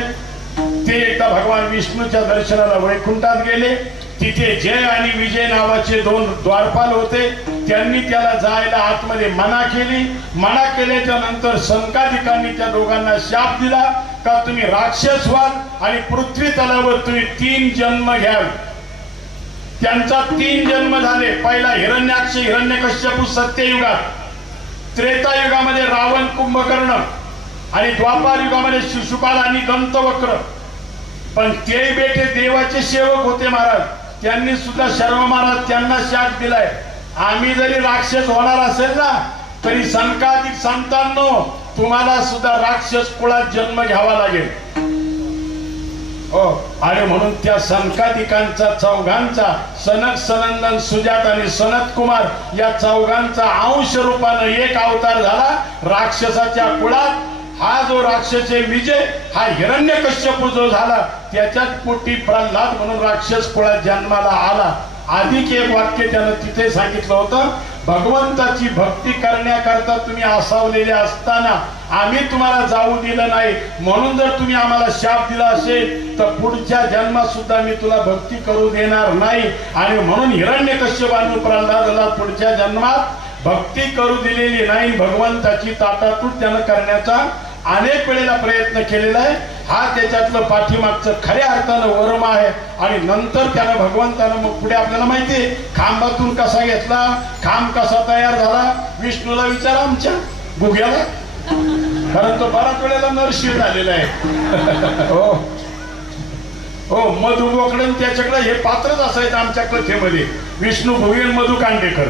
ते एकदा भगवान विष्णूच्या दर्शनाला वैकुंठात गेले. तिथे जय आणि विजय नावाचे 2 द्वारपाल होते. त्यांनी त्याला जायला आतमध्ये मना केली. मना केल्याच्या नंतर संकाधिकांनी त्या दोघांना शाप दिला का तुम्ही राक्षस व्हाल आणि पृथ्वी तलावर तुम्ही 3 जन्म घ्याल. त्यांचा 3 जन्म झाले. पहिला हिरण्याक्ष हिरण्यकश्यपू सत्ययुगात, त्रेतायुगामध्ये रावण कुंभकर्ण आणि द्वापार युगामध्ये शिशुपाल आणि दंतवक्र. पण ते बेटे देवाचे सेवक होते महाराज. त्यांनी सुद्धा शर्मा महाराज त्यांना शाप दिलाय, आम्ही जरी राक्षस होणार असेल ना तरी संकाधिक संतांनो तुम्हाला सुद्धा राक्षस कुळात जन्म घ्यावा लागेल. हो, आणि म्हणून त्या संकाधिकांचा चौघांचा सनक सनंदन सुजात आणि सनत कुमार या चौघांचा अंश रूपानं एक अवतार झाला राक्षसाच्या कुळात. हा जो राक्षस विजय हा हिरण्यकश्यपू जो झाला त्याच्यात पोटी प्रल्हाद म्हणून राक्षस कुळात जन्माला आला. अधिक एक वाक्य त्यानं तिथे सांगितलं होतं, भगवंताची भक्ती करण्याकरता तुम्ही आसावलेले असताना आम्ही तुम्हाला जाऊ दिलं नाही, म्हणून जर तुम्ही आम्हाला शाप दिला असेल तर पुढच्या जन्मात सुद्धा मी तुला भक्ती करू देणार नाही. आणि म्हणून हिरण्यकश्यपाने प्रल्हादाला पुढच्या जन्मात भक्ती करू दिलेली नाही. भगवंताची ताटातूट त्यानं करण्याचा अनेक वेळेला प्रयत्न केलेला आहे. हा त्याच्यातलं पाठीमागचं खऱ्या अर्थानं वर्म आहे. आणि नंतर त्यानं भगवंतानं मग पुढे आपल्याला माहिती आहे खांबातून कसा घेतला, खांब कसा तयार झाला. विष्णूला विचार आमच्या गुग्याला, कारण तो बराच वेळेला नरसिंह झालेला आहे. हो हो, मधु बोकडे त्याच्याकडे हे पात्रच असायचं आमच्या कथेमध्ये. विष्णू भुवीर मधु कांडेकर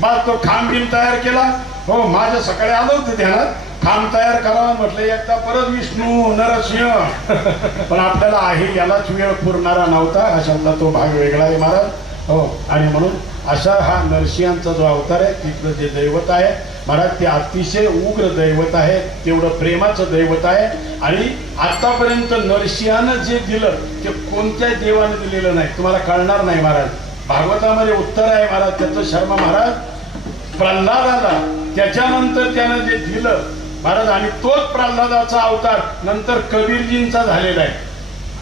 बस तो खांब बिम तयार केला. हो, माझ्या सकाळी आलं होतं ध्यानात खांब तयार करावा म्हटलं, एकदा परत विष्णू नरसिंह. पण आपल्याला आहे यालाच वेळ पुरणारा नव्हता, अशातला तो भाग वेगळा आहे महाराज. हो, आणि म्हणून अशा हा नरसिंहांचा जो अवतार आहे तिथलं जे दैवत आहे महाराज ते अतिशय उग्र दैवत आहे, तेवढं प्रेमाचं दैवत आहे. आणि आतापर्यंत नरसिंहानं जे दिलं ते कोणत्या देवाने दिलेलं नाही, तुम्हाला कळणार नाही महाराज. भागवतामध्ये उत्तर आहे महाराज त्याचं. शर्मा महाराज प्रल्हादाला त्याच्यानंतर त्यानं जे दिलं महाराज, आणि तोच प्रल्हादाचा अवतार नंतर कबीरजींचा झालेला आहे.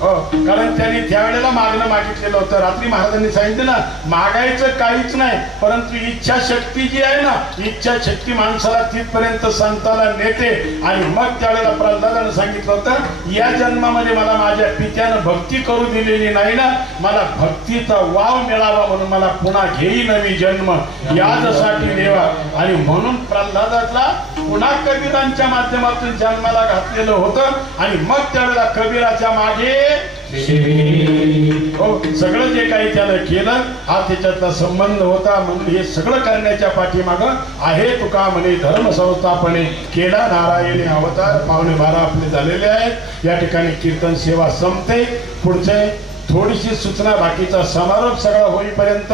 हो, कारण त्यांनी त्यावेळेला मागणं मागितलेलं होतं. रात्री महाराजांनी सांगितलं ना, मागायचं काहीच नाही, परंतु इच्छाशक्ती जी आहे ना, इच्छाशक्ती माणसाला तिथपर्यंत संताला नेते. आणि मग त्यावेळेला प्रल्हादानं सांगितलं होतं, या जन्मामध्ये मला माझ्या पित्यानं भक्ती करू दिलेली नाही ना, मला भक्तीचा वाव मिळावा म्हणून मला पुन्हा घेई नवी जन्म यासाठी देवा. आणि म्हणून प्रल्हादाचा पुन्हा कबीरांच्या माध्यमातून जन्माला घातलेलं होतं. आणि मग त्यावेळेला कबीराच्या मागे हो, सगळं जे काही त्यानं केलं हा त्याच्यातला संबंध होता. म्हणून हे सगळं करण्याच्या पाठीमागं आहे तुका म्हणे धर्म संस्थापने केला नारायणी अवतार. 12:15 आपले झालेले आहेत. या ठिकाणी कीर्तन सेवा संपते. पुढचे थोडीशी सूचना, बाकीचा समारोप सगळा होईपर्यंत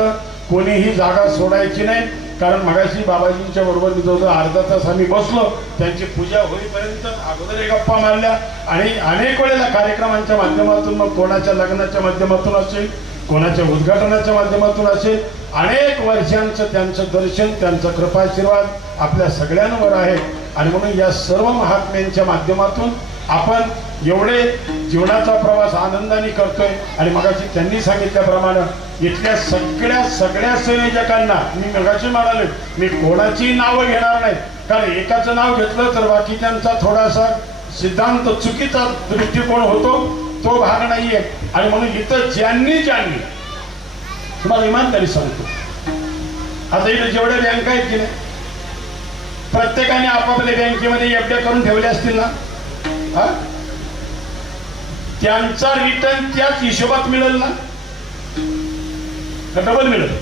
कोणीही जागा सोडायची नाही. कारण मगाशी बाबाजींच्या बरोबर तिथं अर्धा तास आम्ही बसलो, त्यांची पूजा होईपर्यंत अगोदर गप्पा मारल्या. आणि अनेक वेळेला कार्यक्रमांच्या माध्यमातून, मग कोणाच्या लग्नाच्या माध्यमातून असेल, कोणाच्या उद्घाटनाच्या माध्यमातून असेल, अनेक वर्षांचं त्यांचं दर्शन, त्यांचा कृपाशीर्वाद आपल्या सगळ्यांवर आहे. आणि म्हणून या सर्व महात्म्यांच्या माध्यमातून आपण एवढे जीवनाचा प्रवास आनंदाने करतोय. आणि मगाशी त्यांनी सांगितल्याप्रमाणे इथल्या सगळ्या संयोजकांना मी मगाशी म्हणाले, मी कोणाची नावं घेणार नाही, कारण एकाचं नाव घेतलं तर बाकीच्यांचा थोडासा सिद्धांत चुकीचा दृष्टिकोन होतो, तो भाग नाहीये. आणि म्हणून इथं ज्यांनी तुम्हाला इमानदारी सांगतो, आता इथं जेवढ्या बँका आहेत की नाही, प्रत्येकाने आपापल्या बँकेमध्ये एफड्या करून ठेवल्या असतील ना, त्यांचा रिटर्न त्याच हिशोबात मिळेल ना, डबल मिळेल.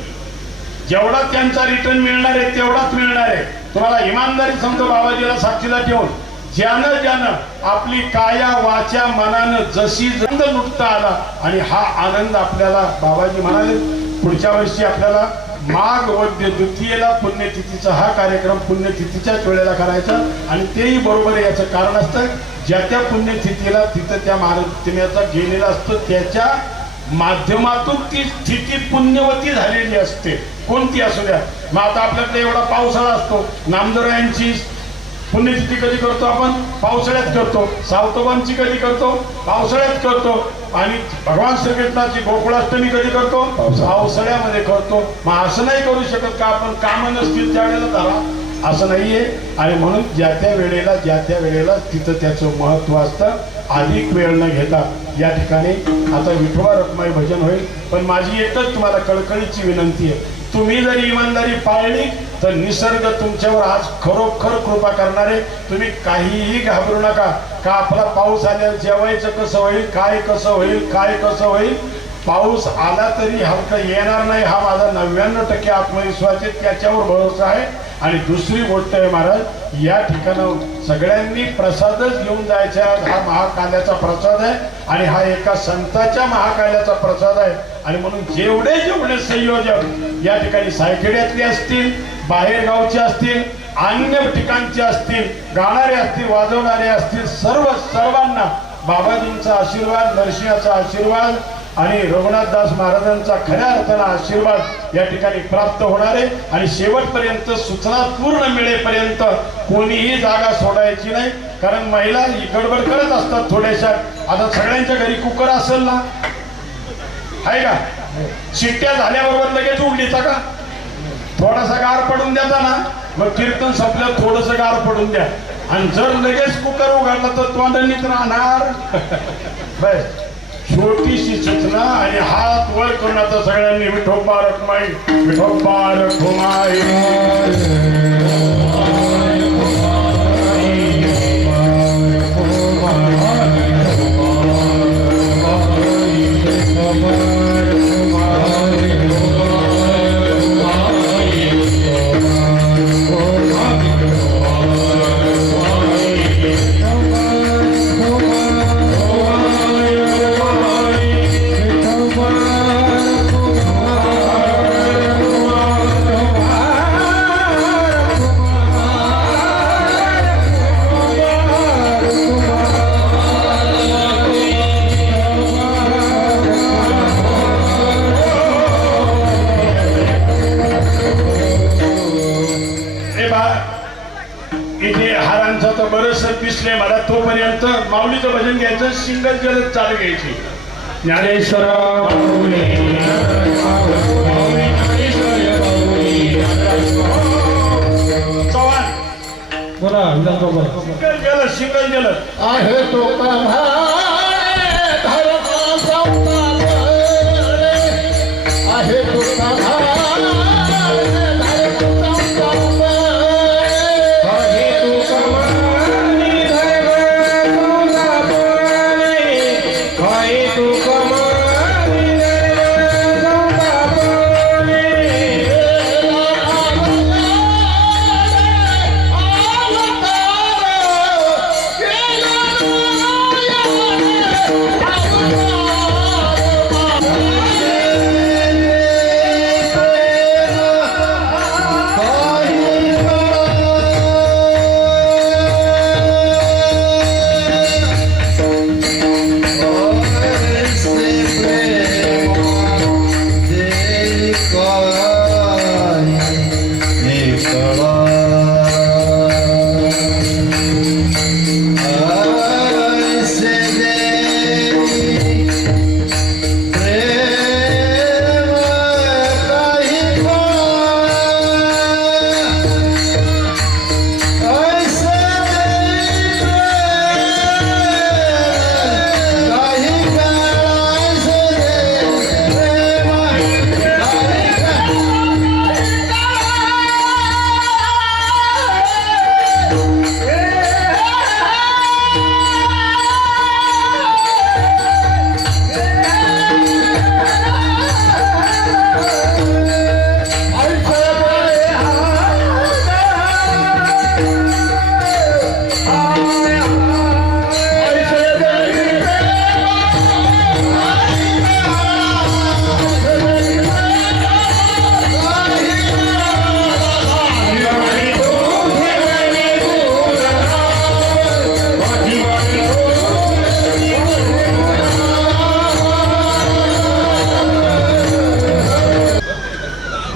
जेवढा त्यांचा रिटर्न मिळणार आहे तेवढाच मिळणार आहे. तुम्हाला इमानदारी सांगतो, बाबाजीला साक्षीला ठेवून, ज्यानं आपली काया वाचा मनानं जशी जंद लुटता आला. आणि हा आनंद आपल्याला बाबाजी म्हणाले पुढच्या वर्षी आपल्याला माघ वद्य द्वितीयेला पुण्यतिथीचा हा कार्यक्रम पुण्यतिथीच्याच वेळेला करायचा. आणि तेही बरोबर आहे. याचं कारण असतं, ज्या त्या पुण्यतिथीला तिथं त्या महात्म्याचा गेलेला असतो, त्याच्या माध्यमातून ती स्थिती पुण्यवती झालेली असते, कोणती असू द्या. मग आता आपल्याकडे एवढा पावसाळा असतो, नामदेवरायांची पुण्यतिथी कधी करतो आपण? पावसाळ्यात करतो. सावतोबांची कधी करतो? पावसाळ्यात करतो. आणि भगवान श्रीकृष्णाची गोकुळाष्टमी कधी करतो? पावसाळ्यामध्ये करतो. मग असं नाही करू शकत का आपण कामं नसतील त्यावेळेला धरा, असं नाहीये. आणि म्हणून ज्या त्या वेळेला तिथं त्याचं महत्व असतं. अधिक वेळ न घेता या ठिकाणी आता विठोबा रखुमाई भजन होईल. पण माझी एकच तुम्हाला कळकळीची विनंती आहे, तुम्ही जर इमानदारी पाळली तर निसर्ग तुमच्यावर आज खरोखर कृपा करणार आहे. तुम्ही काहीही घाबरू नका का आपला पाऊस आल्यावर जेवायचं कसं होईल, काय कसं होईल. पाऊस आला तरी हलका येणार नाही, हा माझा 99% आत्मविश्वास आहे, त्याच्यावर भरोसा आहे. आणि दुसरी गोष्ट आहे महाराज, या ठिकाणी सगळ्यांनी प्रसादच घेऊन जायचा. हा महाकाल्याचा प्रसाद आहे आणि हा एका संताच्या महाकाल्याचा प्रसाद आहे. आणि म्हणून जेवढे संयोजक या ठिकाणी सायखेड्यातले असतील, बाहेर गावचे असतील, अन्य ठिकाणचे असतील, गाणारे असतील, वाजवणारे असतील, सर्वांना बाबाजींचा आशीर्वाद, नरसिंहाचा आशीर्वाद आणि रघुनाथदास महाराजांचा खऱ्या अर्थानं आशीर्वाद या ठिकाणी प्राप्त होणार आहे. आणि शेवटपर्यंत सूचना पूर्ण मिळेपर्यंत कोणीही जागा सोडायची नाही. कारण महिला ही गडबड करत असतात थोड्याशा. आता सगळ्यांच्या घरी कुकर असेल ना, आहे का? शिट्ट्या झाल्याबरोबर लगेच उघडीचा का? थोडासा गार पडून द्याचा ना, मग कीर्तन संपल्यावर थोडंसं गार पडून द्या. आणि जर लगेच कुकर उघडला तर तोंडणीत राहणार. बस छोटीशी सूचना. आणि हात वर करून आता सगळ्यांनी विठोबा रखुमाई, विठोबा रखुमाई. इथे हारांचा तर बरंच दिसले मला. तोपर्यंत माऊलीचं भजन घ्यायचं, सिंगल जलद चालू घ्यायची. ज्ञानेश्वर माऊली चव्हाण बोला शिकल गेलं शिकल गेलं आहे तो आहे तो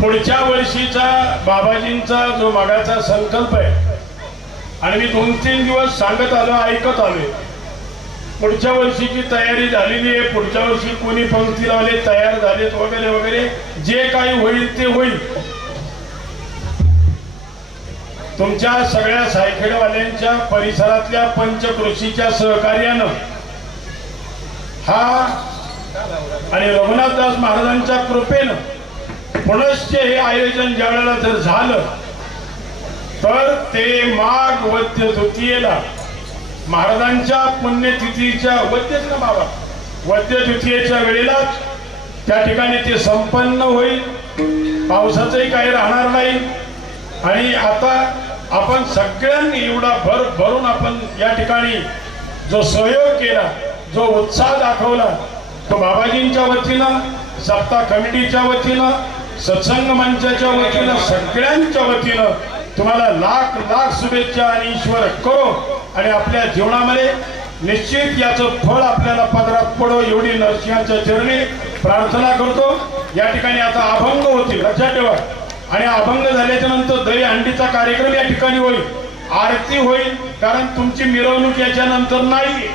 पुढच्या वर्षीचा बाबाजींचा जो मागाचा संकल्प आहे आणि मी 2-3 दिवस सांगत आलो ऐकत आलोय पुढच्या वर्षीची तयारी झालेली आहे पुढच्या वर्षी कोणी पंक्ती लावले तयार झालेत वगैरे वगैरे जे काही होईल ते होईल तुमच्या सगळ्या सायखेडवाल्यांच्या परिसरातल्या पंचकृषीच्या सहकार्यानं हा आणि रघुनाथदास महाराजांच्या कृपेनं पुनश्च हे आयोजन ज्यावेळेला जर झालं तर ते माघ वद्य तृतीयेला महाराजांच्या पुण्यतिथीच्या वद्यच ना बाबा वद्य तृतीयेच्या वेळेलाच त्या ठिकाणी ते संपन्न होईल पावसाचंही काही राहणार नाही आणि आता आपण सगळ्यांनी एवढा भरून आपण या ठिकाणी जो सहयोग केला जो उत्साह दाखवला तो बाबाजींच्या वतीनं सप्ताह कमिटीच्या वतीनं सत्संग मंचाच्या वतीनं सगळ्यांच्या वतीनं तुम्हाला लाख लाख शुभेच्छा आणि ईश्वर करो आणि आपल्या जीवनामध्ये निश्चित याचं फळ आपल्याला पदरात पडो एवढी नरसिंहाच्या चरणी प्रार्थना करतो या ठिकाणी आता अभंग होतील लक्षात ठेवा आणि अभंग झाल्याच्या नंतर दही हंडीचा कार्यक्रम या ठिकाणी होईल आरती होईल कारण तुमची मिरवणूक याच्या नंतर नाही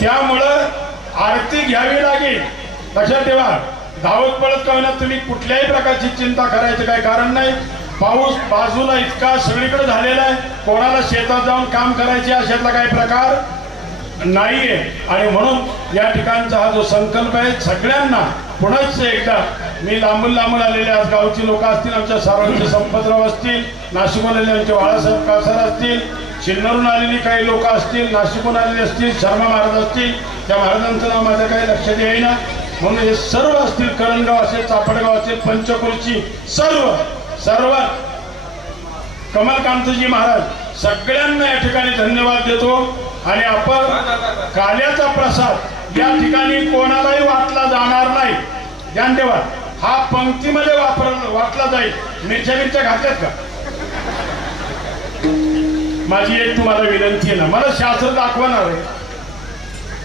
त्यामुळं आरती घ्यावी लागेल लक्षात ठेवा धावत पळत का होईना तुम्ही कुठल्याही प्रकारची चिंता करायचं काही कारण नाही पाऊस बाजूला इतका सगळीकडे झालेला आहे कोणाला शेतात जाऊन काम करायचे अशातला काही प्रकार नाहीये आणि म्हणून या ठिकाणचा हा जो संकल्प आहे सगळ्यांना पुन्हा एकदा मी लांबून आलेले आज गावची लोक असतील आमच्या सार्वजनिक संपतराव असतील नाशिकहून आलेले आमचे बाळासाहेब कासार असतील सिन्नरहून आलेली काही लोक असतील नाशिकहून आलेले असतील शर्मा महाराज असतील त्या महाराजांचं नाव माझ्या काही लक्षात येईना म्हणून हे सर्व असतील करंजगाव असेल चापडगाव असेल पंचकृषी सर्व कमलकांतजी महाराज सगळ्यांना या ठिकाणी धन्यवाद देतो आणि आपण काल्याचा प्रसाद या ठिकाणी कोणालाही वाटला जाणार नाही ध्यान ठेवा हा पंक्तीमध्ये वाटला जाईल मिरच्या घातल्यात का माझी एक तुम्हाला विनंती आहे ना मला शास्त्र दाखवणार आहे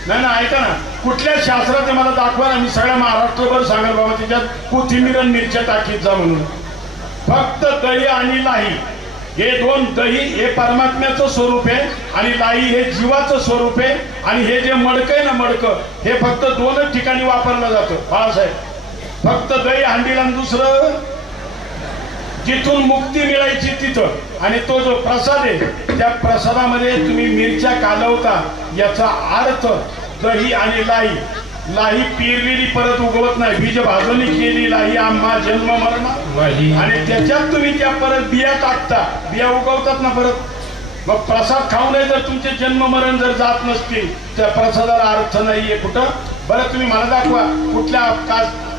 नाही ना ऐका ना कुठल्या शास्त्रात मला दाखवा ना मी सगळ्या महाराष्ट्रभर सांगेल बाबा त्याच्यात कोथिंबीर आणि मिरच्या टाकीत जा म्हणून फक्त दही आणि लाही हे दोन, दही हे परमात्म्याचं स्वरूप आहे आणि लाई हे जीवाचं स्वरूप आहे. आणि हे जे मडकं आहे ना, मडकं हे फक्त दोनच ठिकाणी वापरलं जातं बाळासाहेब. फक्त दही हंडीला आणि दुसरं जिथून मुक्ती मिळायची तिथं. आणि तो जो प्रसाद आहे त्या प्रसादामध्ये तुम्ही मिरच्या कालवता, याचा अर्थ दही आणि लाई. लाई पेरलेली परत उगवत नाही, बीज भाजणी केली लाई आम्हा जन्म मरण. आणि त्याच्यात तुम्ही त्या परत बिया टाकता, बिया उगवतात ना परत. मग प्रसाद खाऊ नये जर तुमचे जन्म मरण जर जात नसतील, त्या प्रसादाला अर्थ नाहीये कुठं. बरं तुम्ही मला दाखवा कुठल्या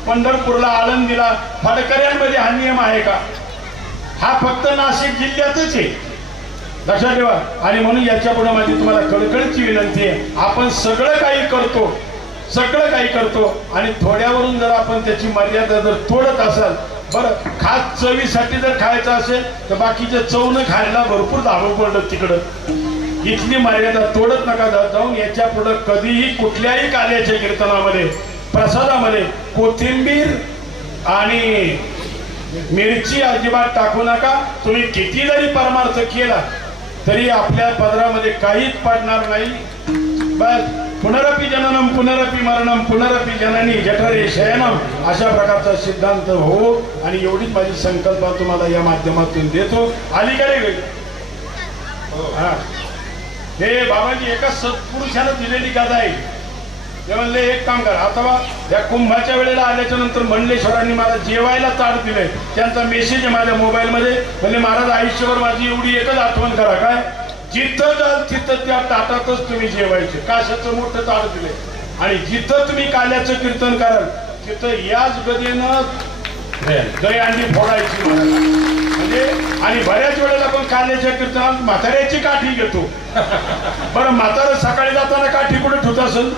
पंढरपूरला, आळंदीला, फडकऱ्यांमध्ये हा नियम आहे का? हा फक्त नाशिक जिल्ह्यातच आहे, लक्षात ठेवा. आणि म्हणून याच्या पुढे माझी तुम्हाला कळकळीची विनंती आहे, आपण सगळं काही करतो, सगळं काही करतो आणि थोड्यावरून जर आपण त्याची मर्यादा जर तोडत असाल, बरं खास चवीसाठी जर खायचं असेल तर बाकीच्या चवनं खायला भरपूर धाबं पडलं तिकडं. इथली मर्यादा तोडत नका जाऊन. याच्या पुढे कधीही कुठल्याही कार्याच्या कीर्तनामध्ये, प्रसादामध्ये कोथिंबीर आणि मिरची अजिबात टाकू नका. तुम्ही किती जरी परमार्थ केला तरी आपल्या पदरामध्ये काहीच पडणार नाही. बस पुनरपी जननम पुनरपी मरणम पुनरपी जननी जठरे शयनम, अशा प्रकारचा सिद्धांत हो. आणि एवढीच माझी संकल्पना तुम्हाला या माध्यमातून देतो. अलीकडे हा हे बाबाजी एका सत्पुरुषानं दिलेली गाथा आहे. ते म्हणले एक काम करा, आता या कुंभाच्या वेळेला आल्याच्या नंतर मंडलेश्वरांनी मला जेवायला ताट दिलंय. त्यांचा मेसेज आहे माझ्या मोबाईलमध्ये. म्हणजे महाराज आयुष्यभर माझी एवढी एकच आठवण करा, काय जिथं जाल तिथं त्या ताटातच तुम्ही जेवायचे. काशाचं मोठं ताट दिलंय. आणि जिथं तुम्ही काल्याचं कीर्तन कराल तिथं याच गदेनं दही अंडी फोडायची म्हणजे. आणि बऱ्याच वेळेला पण काल्याच्या कीर्तनात म्हाताऱ्याची काठी घेतो. बरं म्हातारा सकाळी जाताना काठी कुठे ठेवत असेल?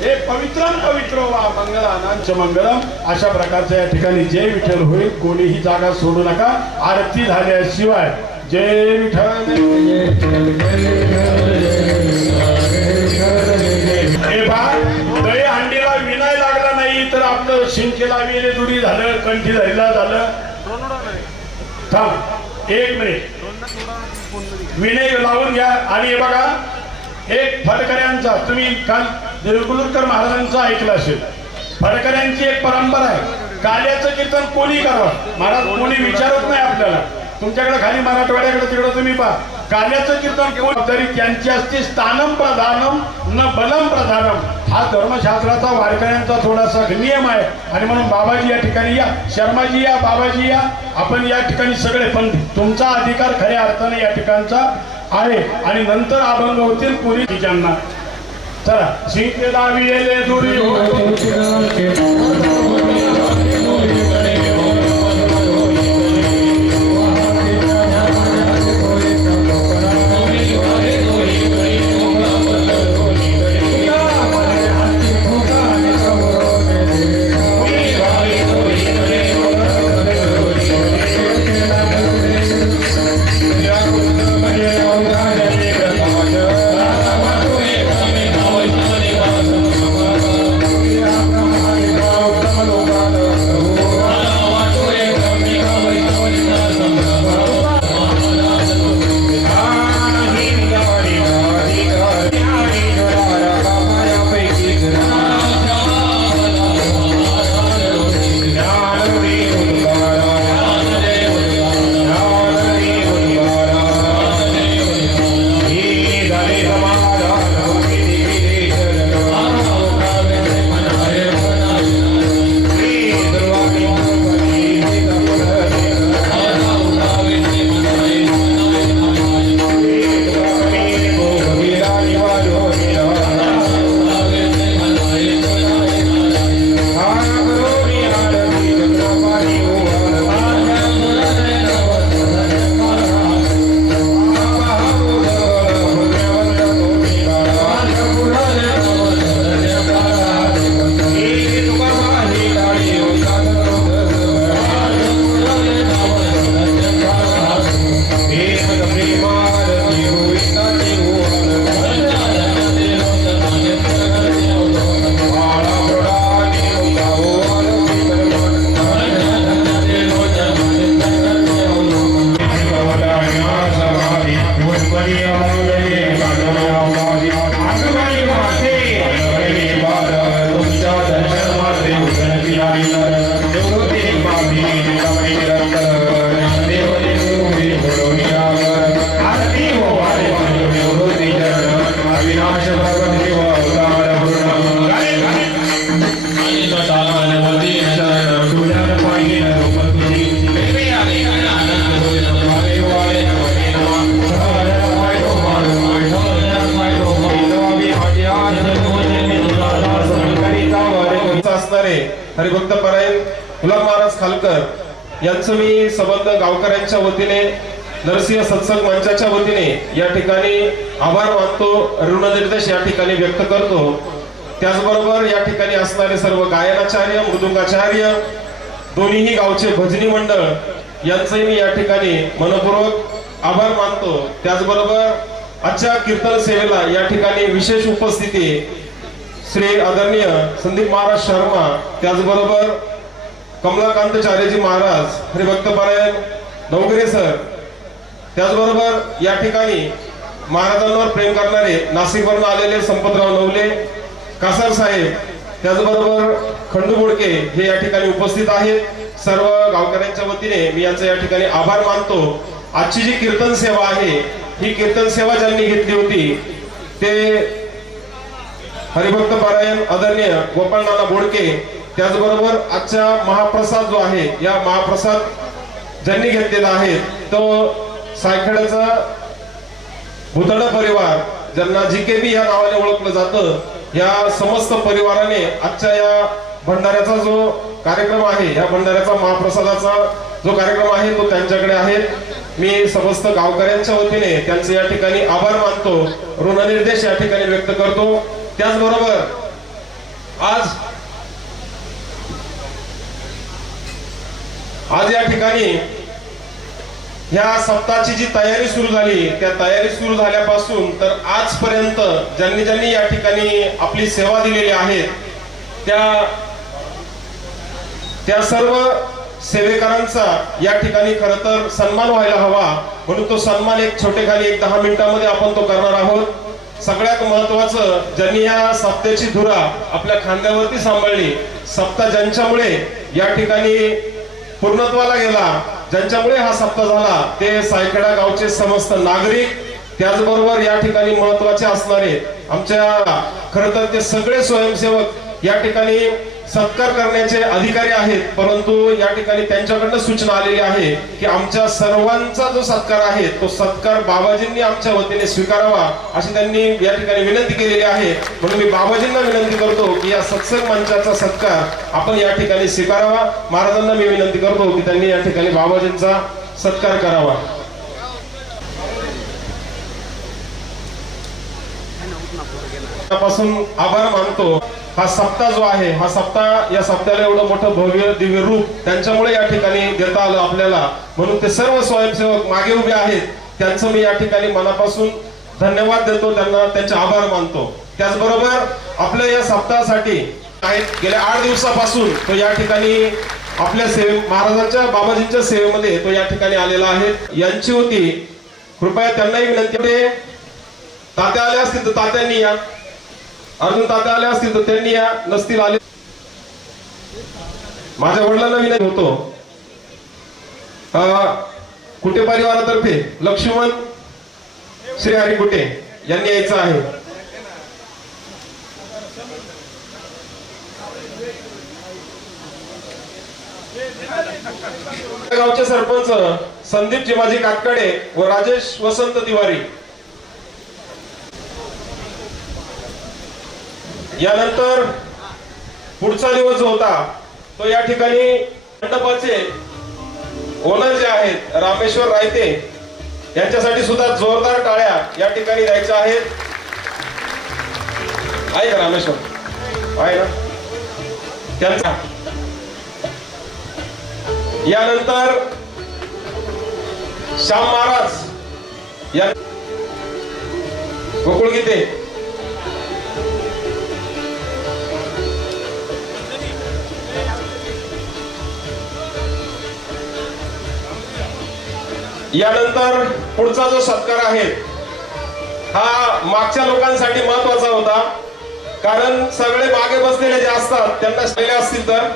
हे पवित्रम पवित्र वा मंगलानांच मंगलम, अशा प्रकारच्या या ठिकाणी जय विठ्ठल होईल. कोणीही जागा सोडू नका आरती झाल्याशिवाय. जय विठ्ठल. हे बा दही हंडीला विनाय लागला नाही तर आपलं शिंकेला वेले दुरी झालं, कंठी धरीला झालं. थांब एक मिनिट, विनय लावून घ्या. आणि हे बघा एक फडकऱ्यांचा, तुम्ही काल देवकुलकर महाराजांचा ऐकलं असेल. फडकऱ्यांची एक परंपरा आहे, काल्याचं कीर्तन कोणी करावं. महाराज कोणी विचारत नाही आपल्याला. तुमच्याकडे खाली मराठवाड्याकडे तिकडे तुम्ही पहा, काल्याचं कीर्तन कोण तरी त्यांची असते स्थानम प्रधानम न बलम प्रधानम. हा धर्मशास्त्राचा वारकऱ्यांचा थोडासा नियम आहे. आणि म्हणून बाबाजी या ठिकाणी या, शर्माजी या, बाबाजी या, आपण या ठिकाणी सगळे. पण तुमचा अधिकार खऱ्या अर्थाने या ठिकाणचा आहे. आणि नंतर अभंग होतील पुरी तिच्याना. चला शिंकेला विले दुरी असणारे हरिभक्त परायण गुलाब महाराज खालकर यांचं मी संबंध गावकऱ्यांच्या वतीने नरसिंह सत्संग मंचाच्या वतीने या ठिकाणी आभार मानतो, ऋणनिर्देश या ठिकाणी व्यक्त करतो। त्याचबरोबर या ठिकाणी असणारे सर्व गायनाचार्य, मृदुंगाचार्य, दोन्हीही गावचे भजनी मंडळ यांचंही मी या ठिकाणी मनपूर्वक आभार मानतो। त्याचबरोबर आजच्या कीर्तन सेवेला या ठिकाणी विशेष उपस्थिती श्री आदरणीय संदीप महाराज शर्मा, त्याचबरोबर कमलाकांतचार्यजी महाराज, हरिभक्त परायण नवगरे सर, त्याचबरोबर या ठिकाणी महाराजांवर प्रेम करणारे नाशिकवरून आलेले संपतराव नवले कासार साहेब, त्याचबरोबर खंडू बोडके हे या ठिकाणी उपस्थित आहेत। सर्व गावकऱ्यांच्या वतीने मी यांचा या ठिकाणी आभार मानतो। आजची जी कीर्तन सेवा आहे, ही कीर्तन सेवा ज्यांनी घेतली होती ते हरिभक्त पारायण आदरणीय गोपाळनाना बोडके, त्याचबरोबर आजचा महाप्रसाद जो आहे, या महाप्रसाद ज्यांनी घेतलेला आहे तो सायखेड्याचा भुतडा परिवार, ज्यांना जीकेबी या नावाने ओळखलं जातं, या समस्त परिवाराने आजच्या या भंडाऱ्याचा जो कार्यक्रम आहे, या भंडाऱ्याचा महाप्रसादाचा जो कार्यक्रम आहे तो त्यांच्याकडे आहे। मी समस्त गावकऱ्यांच्या वतीने त्यांचे या ठिकाणी आभार मानतो, ऋणनिर्देश या ठिकाणी व्यक्त करतो। त्याचबरोबर आज या ठिकाणी ह्या सप्ताहाची जी तयारी सुरू झाली, त्या तयारी सुरू झाल्यापासून तर आजपर्यंत ज्यांनी ज्यांनी या ठिकाणी आपली सेवा दिलेली आहे त्या सर्व सेवेकरांचा या ठिकाणी खरं तर सन्मान व्हायला हवा, म्हणून तो सन्मान एक छोटेखाली 10 मिनिटांमध्ये आपण तो करणार आहोत। सगळ्यात महत्वाचं, ज्यांनी या सप्त्याची धुरा आपल्या खांद्यावरती सांभाळली, सप्ताह ज्यांच्यामुळे या ठिकाणी पूर्णत्वाला गेला, ज्यांच्यामुळे हा सप्ताह झाला, ते सायखेडा गावचे समस्त नागरिक, त्याचबरोबर या ठिकाणी महत्वाचे असणारे आमच्या खरं तर ते सगळे स्वयंसेवक या ठिकाणी सत्कार करण्याचे अधिकारी आहेत, परंतु या ठिकाणी त्यांच्याकडनं सूचना आलेली आहे की आमच्या सर्वांचा जो सत्कार आहे तो सत्कार बाबाजींनी आमच्या वतीने स्वीकारावा, अशी त्यांनी या ठिकाणी विनंती केलेली आहे। म्हणून मी बाबाजींना विनंती करतो की या सत्संग मंचाचा सत्कार आपण या ठिकाणी स्वीकारावा। महाराजांना मी विनंती करतो की त्यांनी या ठिकाणी बाबाजींचा सत्कार करावा। पासून आभार मानतो। हा सप्ताह जो आहे, हा सप्ताह, या सप्ताहाला एवढं मोठं भव्य दिव्य रूप त्यांच्यामुळे या ठिकाणी देता आलं आपल्याला, म्हणून ते सर्व स्वयंसेवक मागे उभे आहेत, त्यांचं मी या ठिकाणी मनापासून धन्यवाद देतो, त्यांना त्यांचे आभार मानतो। त्याचबरोबर आपल्या या सप्ताहासाठी गेल्या 8 दिवसापासून तो या ठिकाणी आपल्या सेवे, महाराजांच्या बाबाजींच्या सेवेमध्ये तो या ठिकाणी आलेला आहे। यांची होती, कृपया त्यांनाही विनंती, तात्या आले असतील तर तात्यांनी या, अर्जुन तात्या आले असतील तर त्यांनी या, नसतील आले माझ्या वडिलांना विनंती होतो, कुटे परिवारातर्फे लक्ष्मण श्री हरी कुटे यांनी यायचं आहे। गावचे सरपंच संदीप जिमाजी कातकडे व राजेश वसंत तिवारी, यानंतर पुढचा दिवस जो होता तो या ठिकाणी मंडपाचे ओनर जे आहेत रामेश्वर रायते यांच्यासाठी सुद्धा जोरदार टाळ्या या ठिकाणी द्यायच्या आहेत। आहे का रामेश्वर? आहे ना? त्यांचा यानंतर श्याम महाराज या गोकुळ गीते, यानंतर पुढचा जो सत्कार आहे हा मागच्या लोकांसाठी महत्वाचा होता, कारण सगळे मागे बसलेले जे असतात त्यांना असतील तर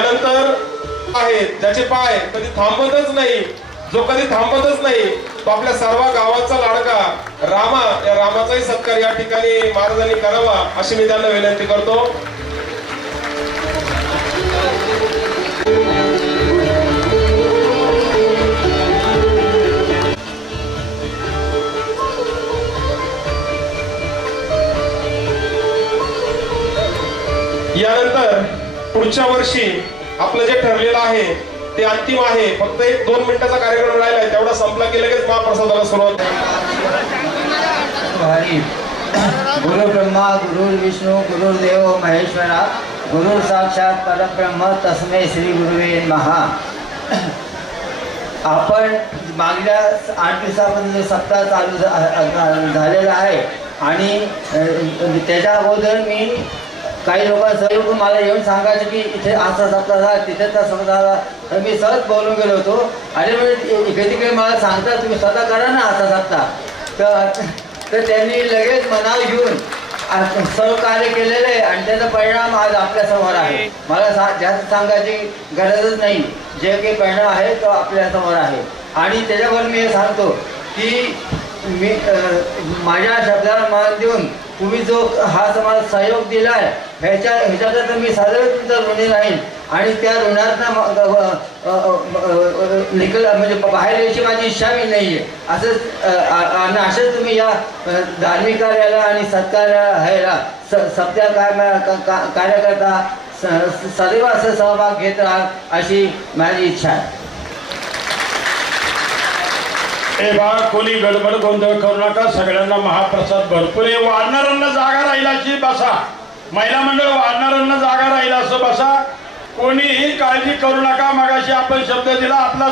यानंतर आहेत ज्याचे पाय कधी थांबतच नाही, जो कधी थांबतच नाही तो आपल्या सर्व गावाचा लाडका रामा, या रामाचाही सत्कार या ठिकाणी महाराजांनी करावा अशी मी त्यांना विनंती करतो. यानंतर पुढच्या वर्षी आपलं जे ठरलेलं आहे ते अंतिम आहे. फक्त 1-2 मिनिटाचा कार्यक्रम राहिलाय, तेवढा संपला की लगेच महाप्रसादाला सुरुवात. हरी गुरु ब्रह्मा गुरु विष्णू गुरुदेव महेश्वरा गुरु साक्षात परब्रह्म तस्मै श्री गुरुवे नमः. आपण मागल्या 8 दिवसापासून जो सप्ताह चालू झालेला आहे आणि त्याच्या अगोदर मी काही लोकांसह मला येऊन सांगायचं की इथे असा सप्ताह झाला, तिथे त्या सप्ताह झाला, तर मी सहज बोलून गेलो होतो. अरे म्हणजे इकडे तिकडे मला सांगता तुम्ही स्वतः करा ना असा सप्ताह. तर त्यांनी लगेच मनावर घेऊन सहकार्य केलेलं आहे आणि त्याचा परिणाम आज आपल्यासमोर आहे. मला जास्त सांगायची गरजच नाही, जे काही परिणाम आहे तो आपल्यासमोर आहे. आणि त्याच्यावर मी हे सांगतो की मी माझ्या शब्दाला मान देऊन तुम्ही जो हा समाज सहयोग दिला आहे ह्याच्यात तर मी सदैव तुमचा ऋणी राहील आणि त्या ऋणातनं म्हणजे बाहेर यायची माझी इच्छा मी नाही आहे. असंच आणि असंच तुम्ही या धार्मिक कार्याला आणि सत्कार्याला सत्या कार्यकर्ता सदैव असं सहभाग घेत राहा अशी माझी इच्छा आहे. हे बा, कोणी गडबड गोंधळ करू नका. सगळ्यांना महाप्रसाद भरपूर आहे. वाढणाऱ्यांना जागा राहील अशी बसा. महिला मंडळ वाढणाऱ्यांना जागा राहील असं बसा. कोणीही काळजी करू नका. मगाशी आपण शब्द दिला, आपला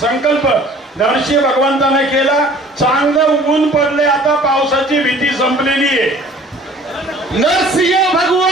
संकल्प नरसिंह भगवंताने केला. चांगलं ऊन पडले, आता पावसाची भीती संपलेली आहे. नरसिंह भगवान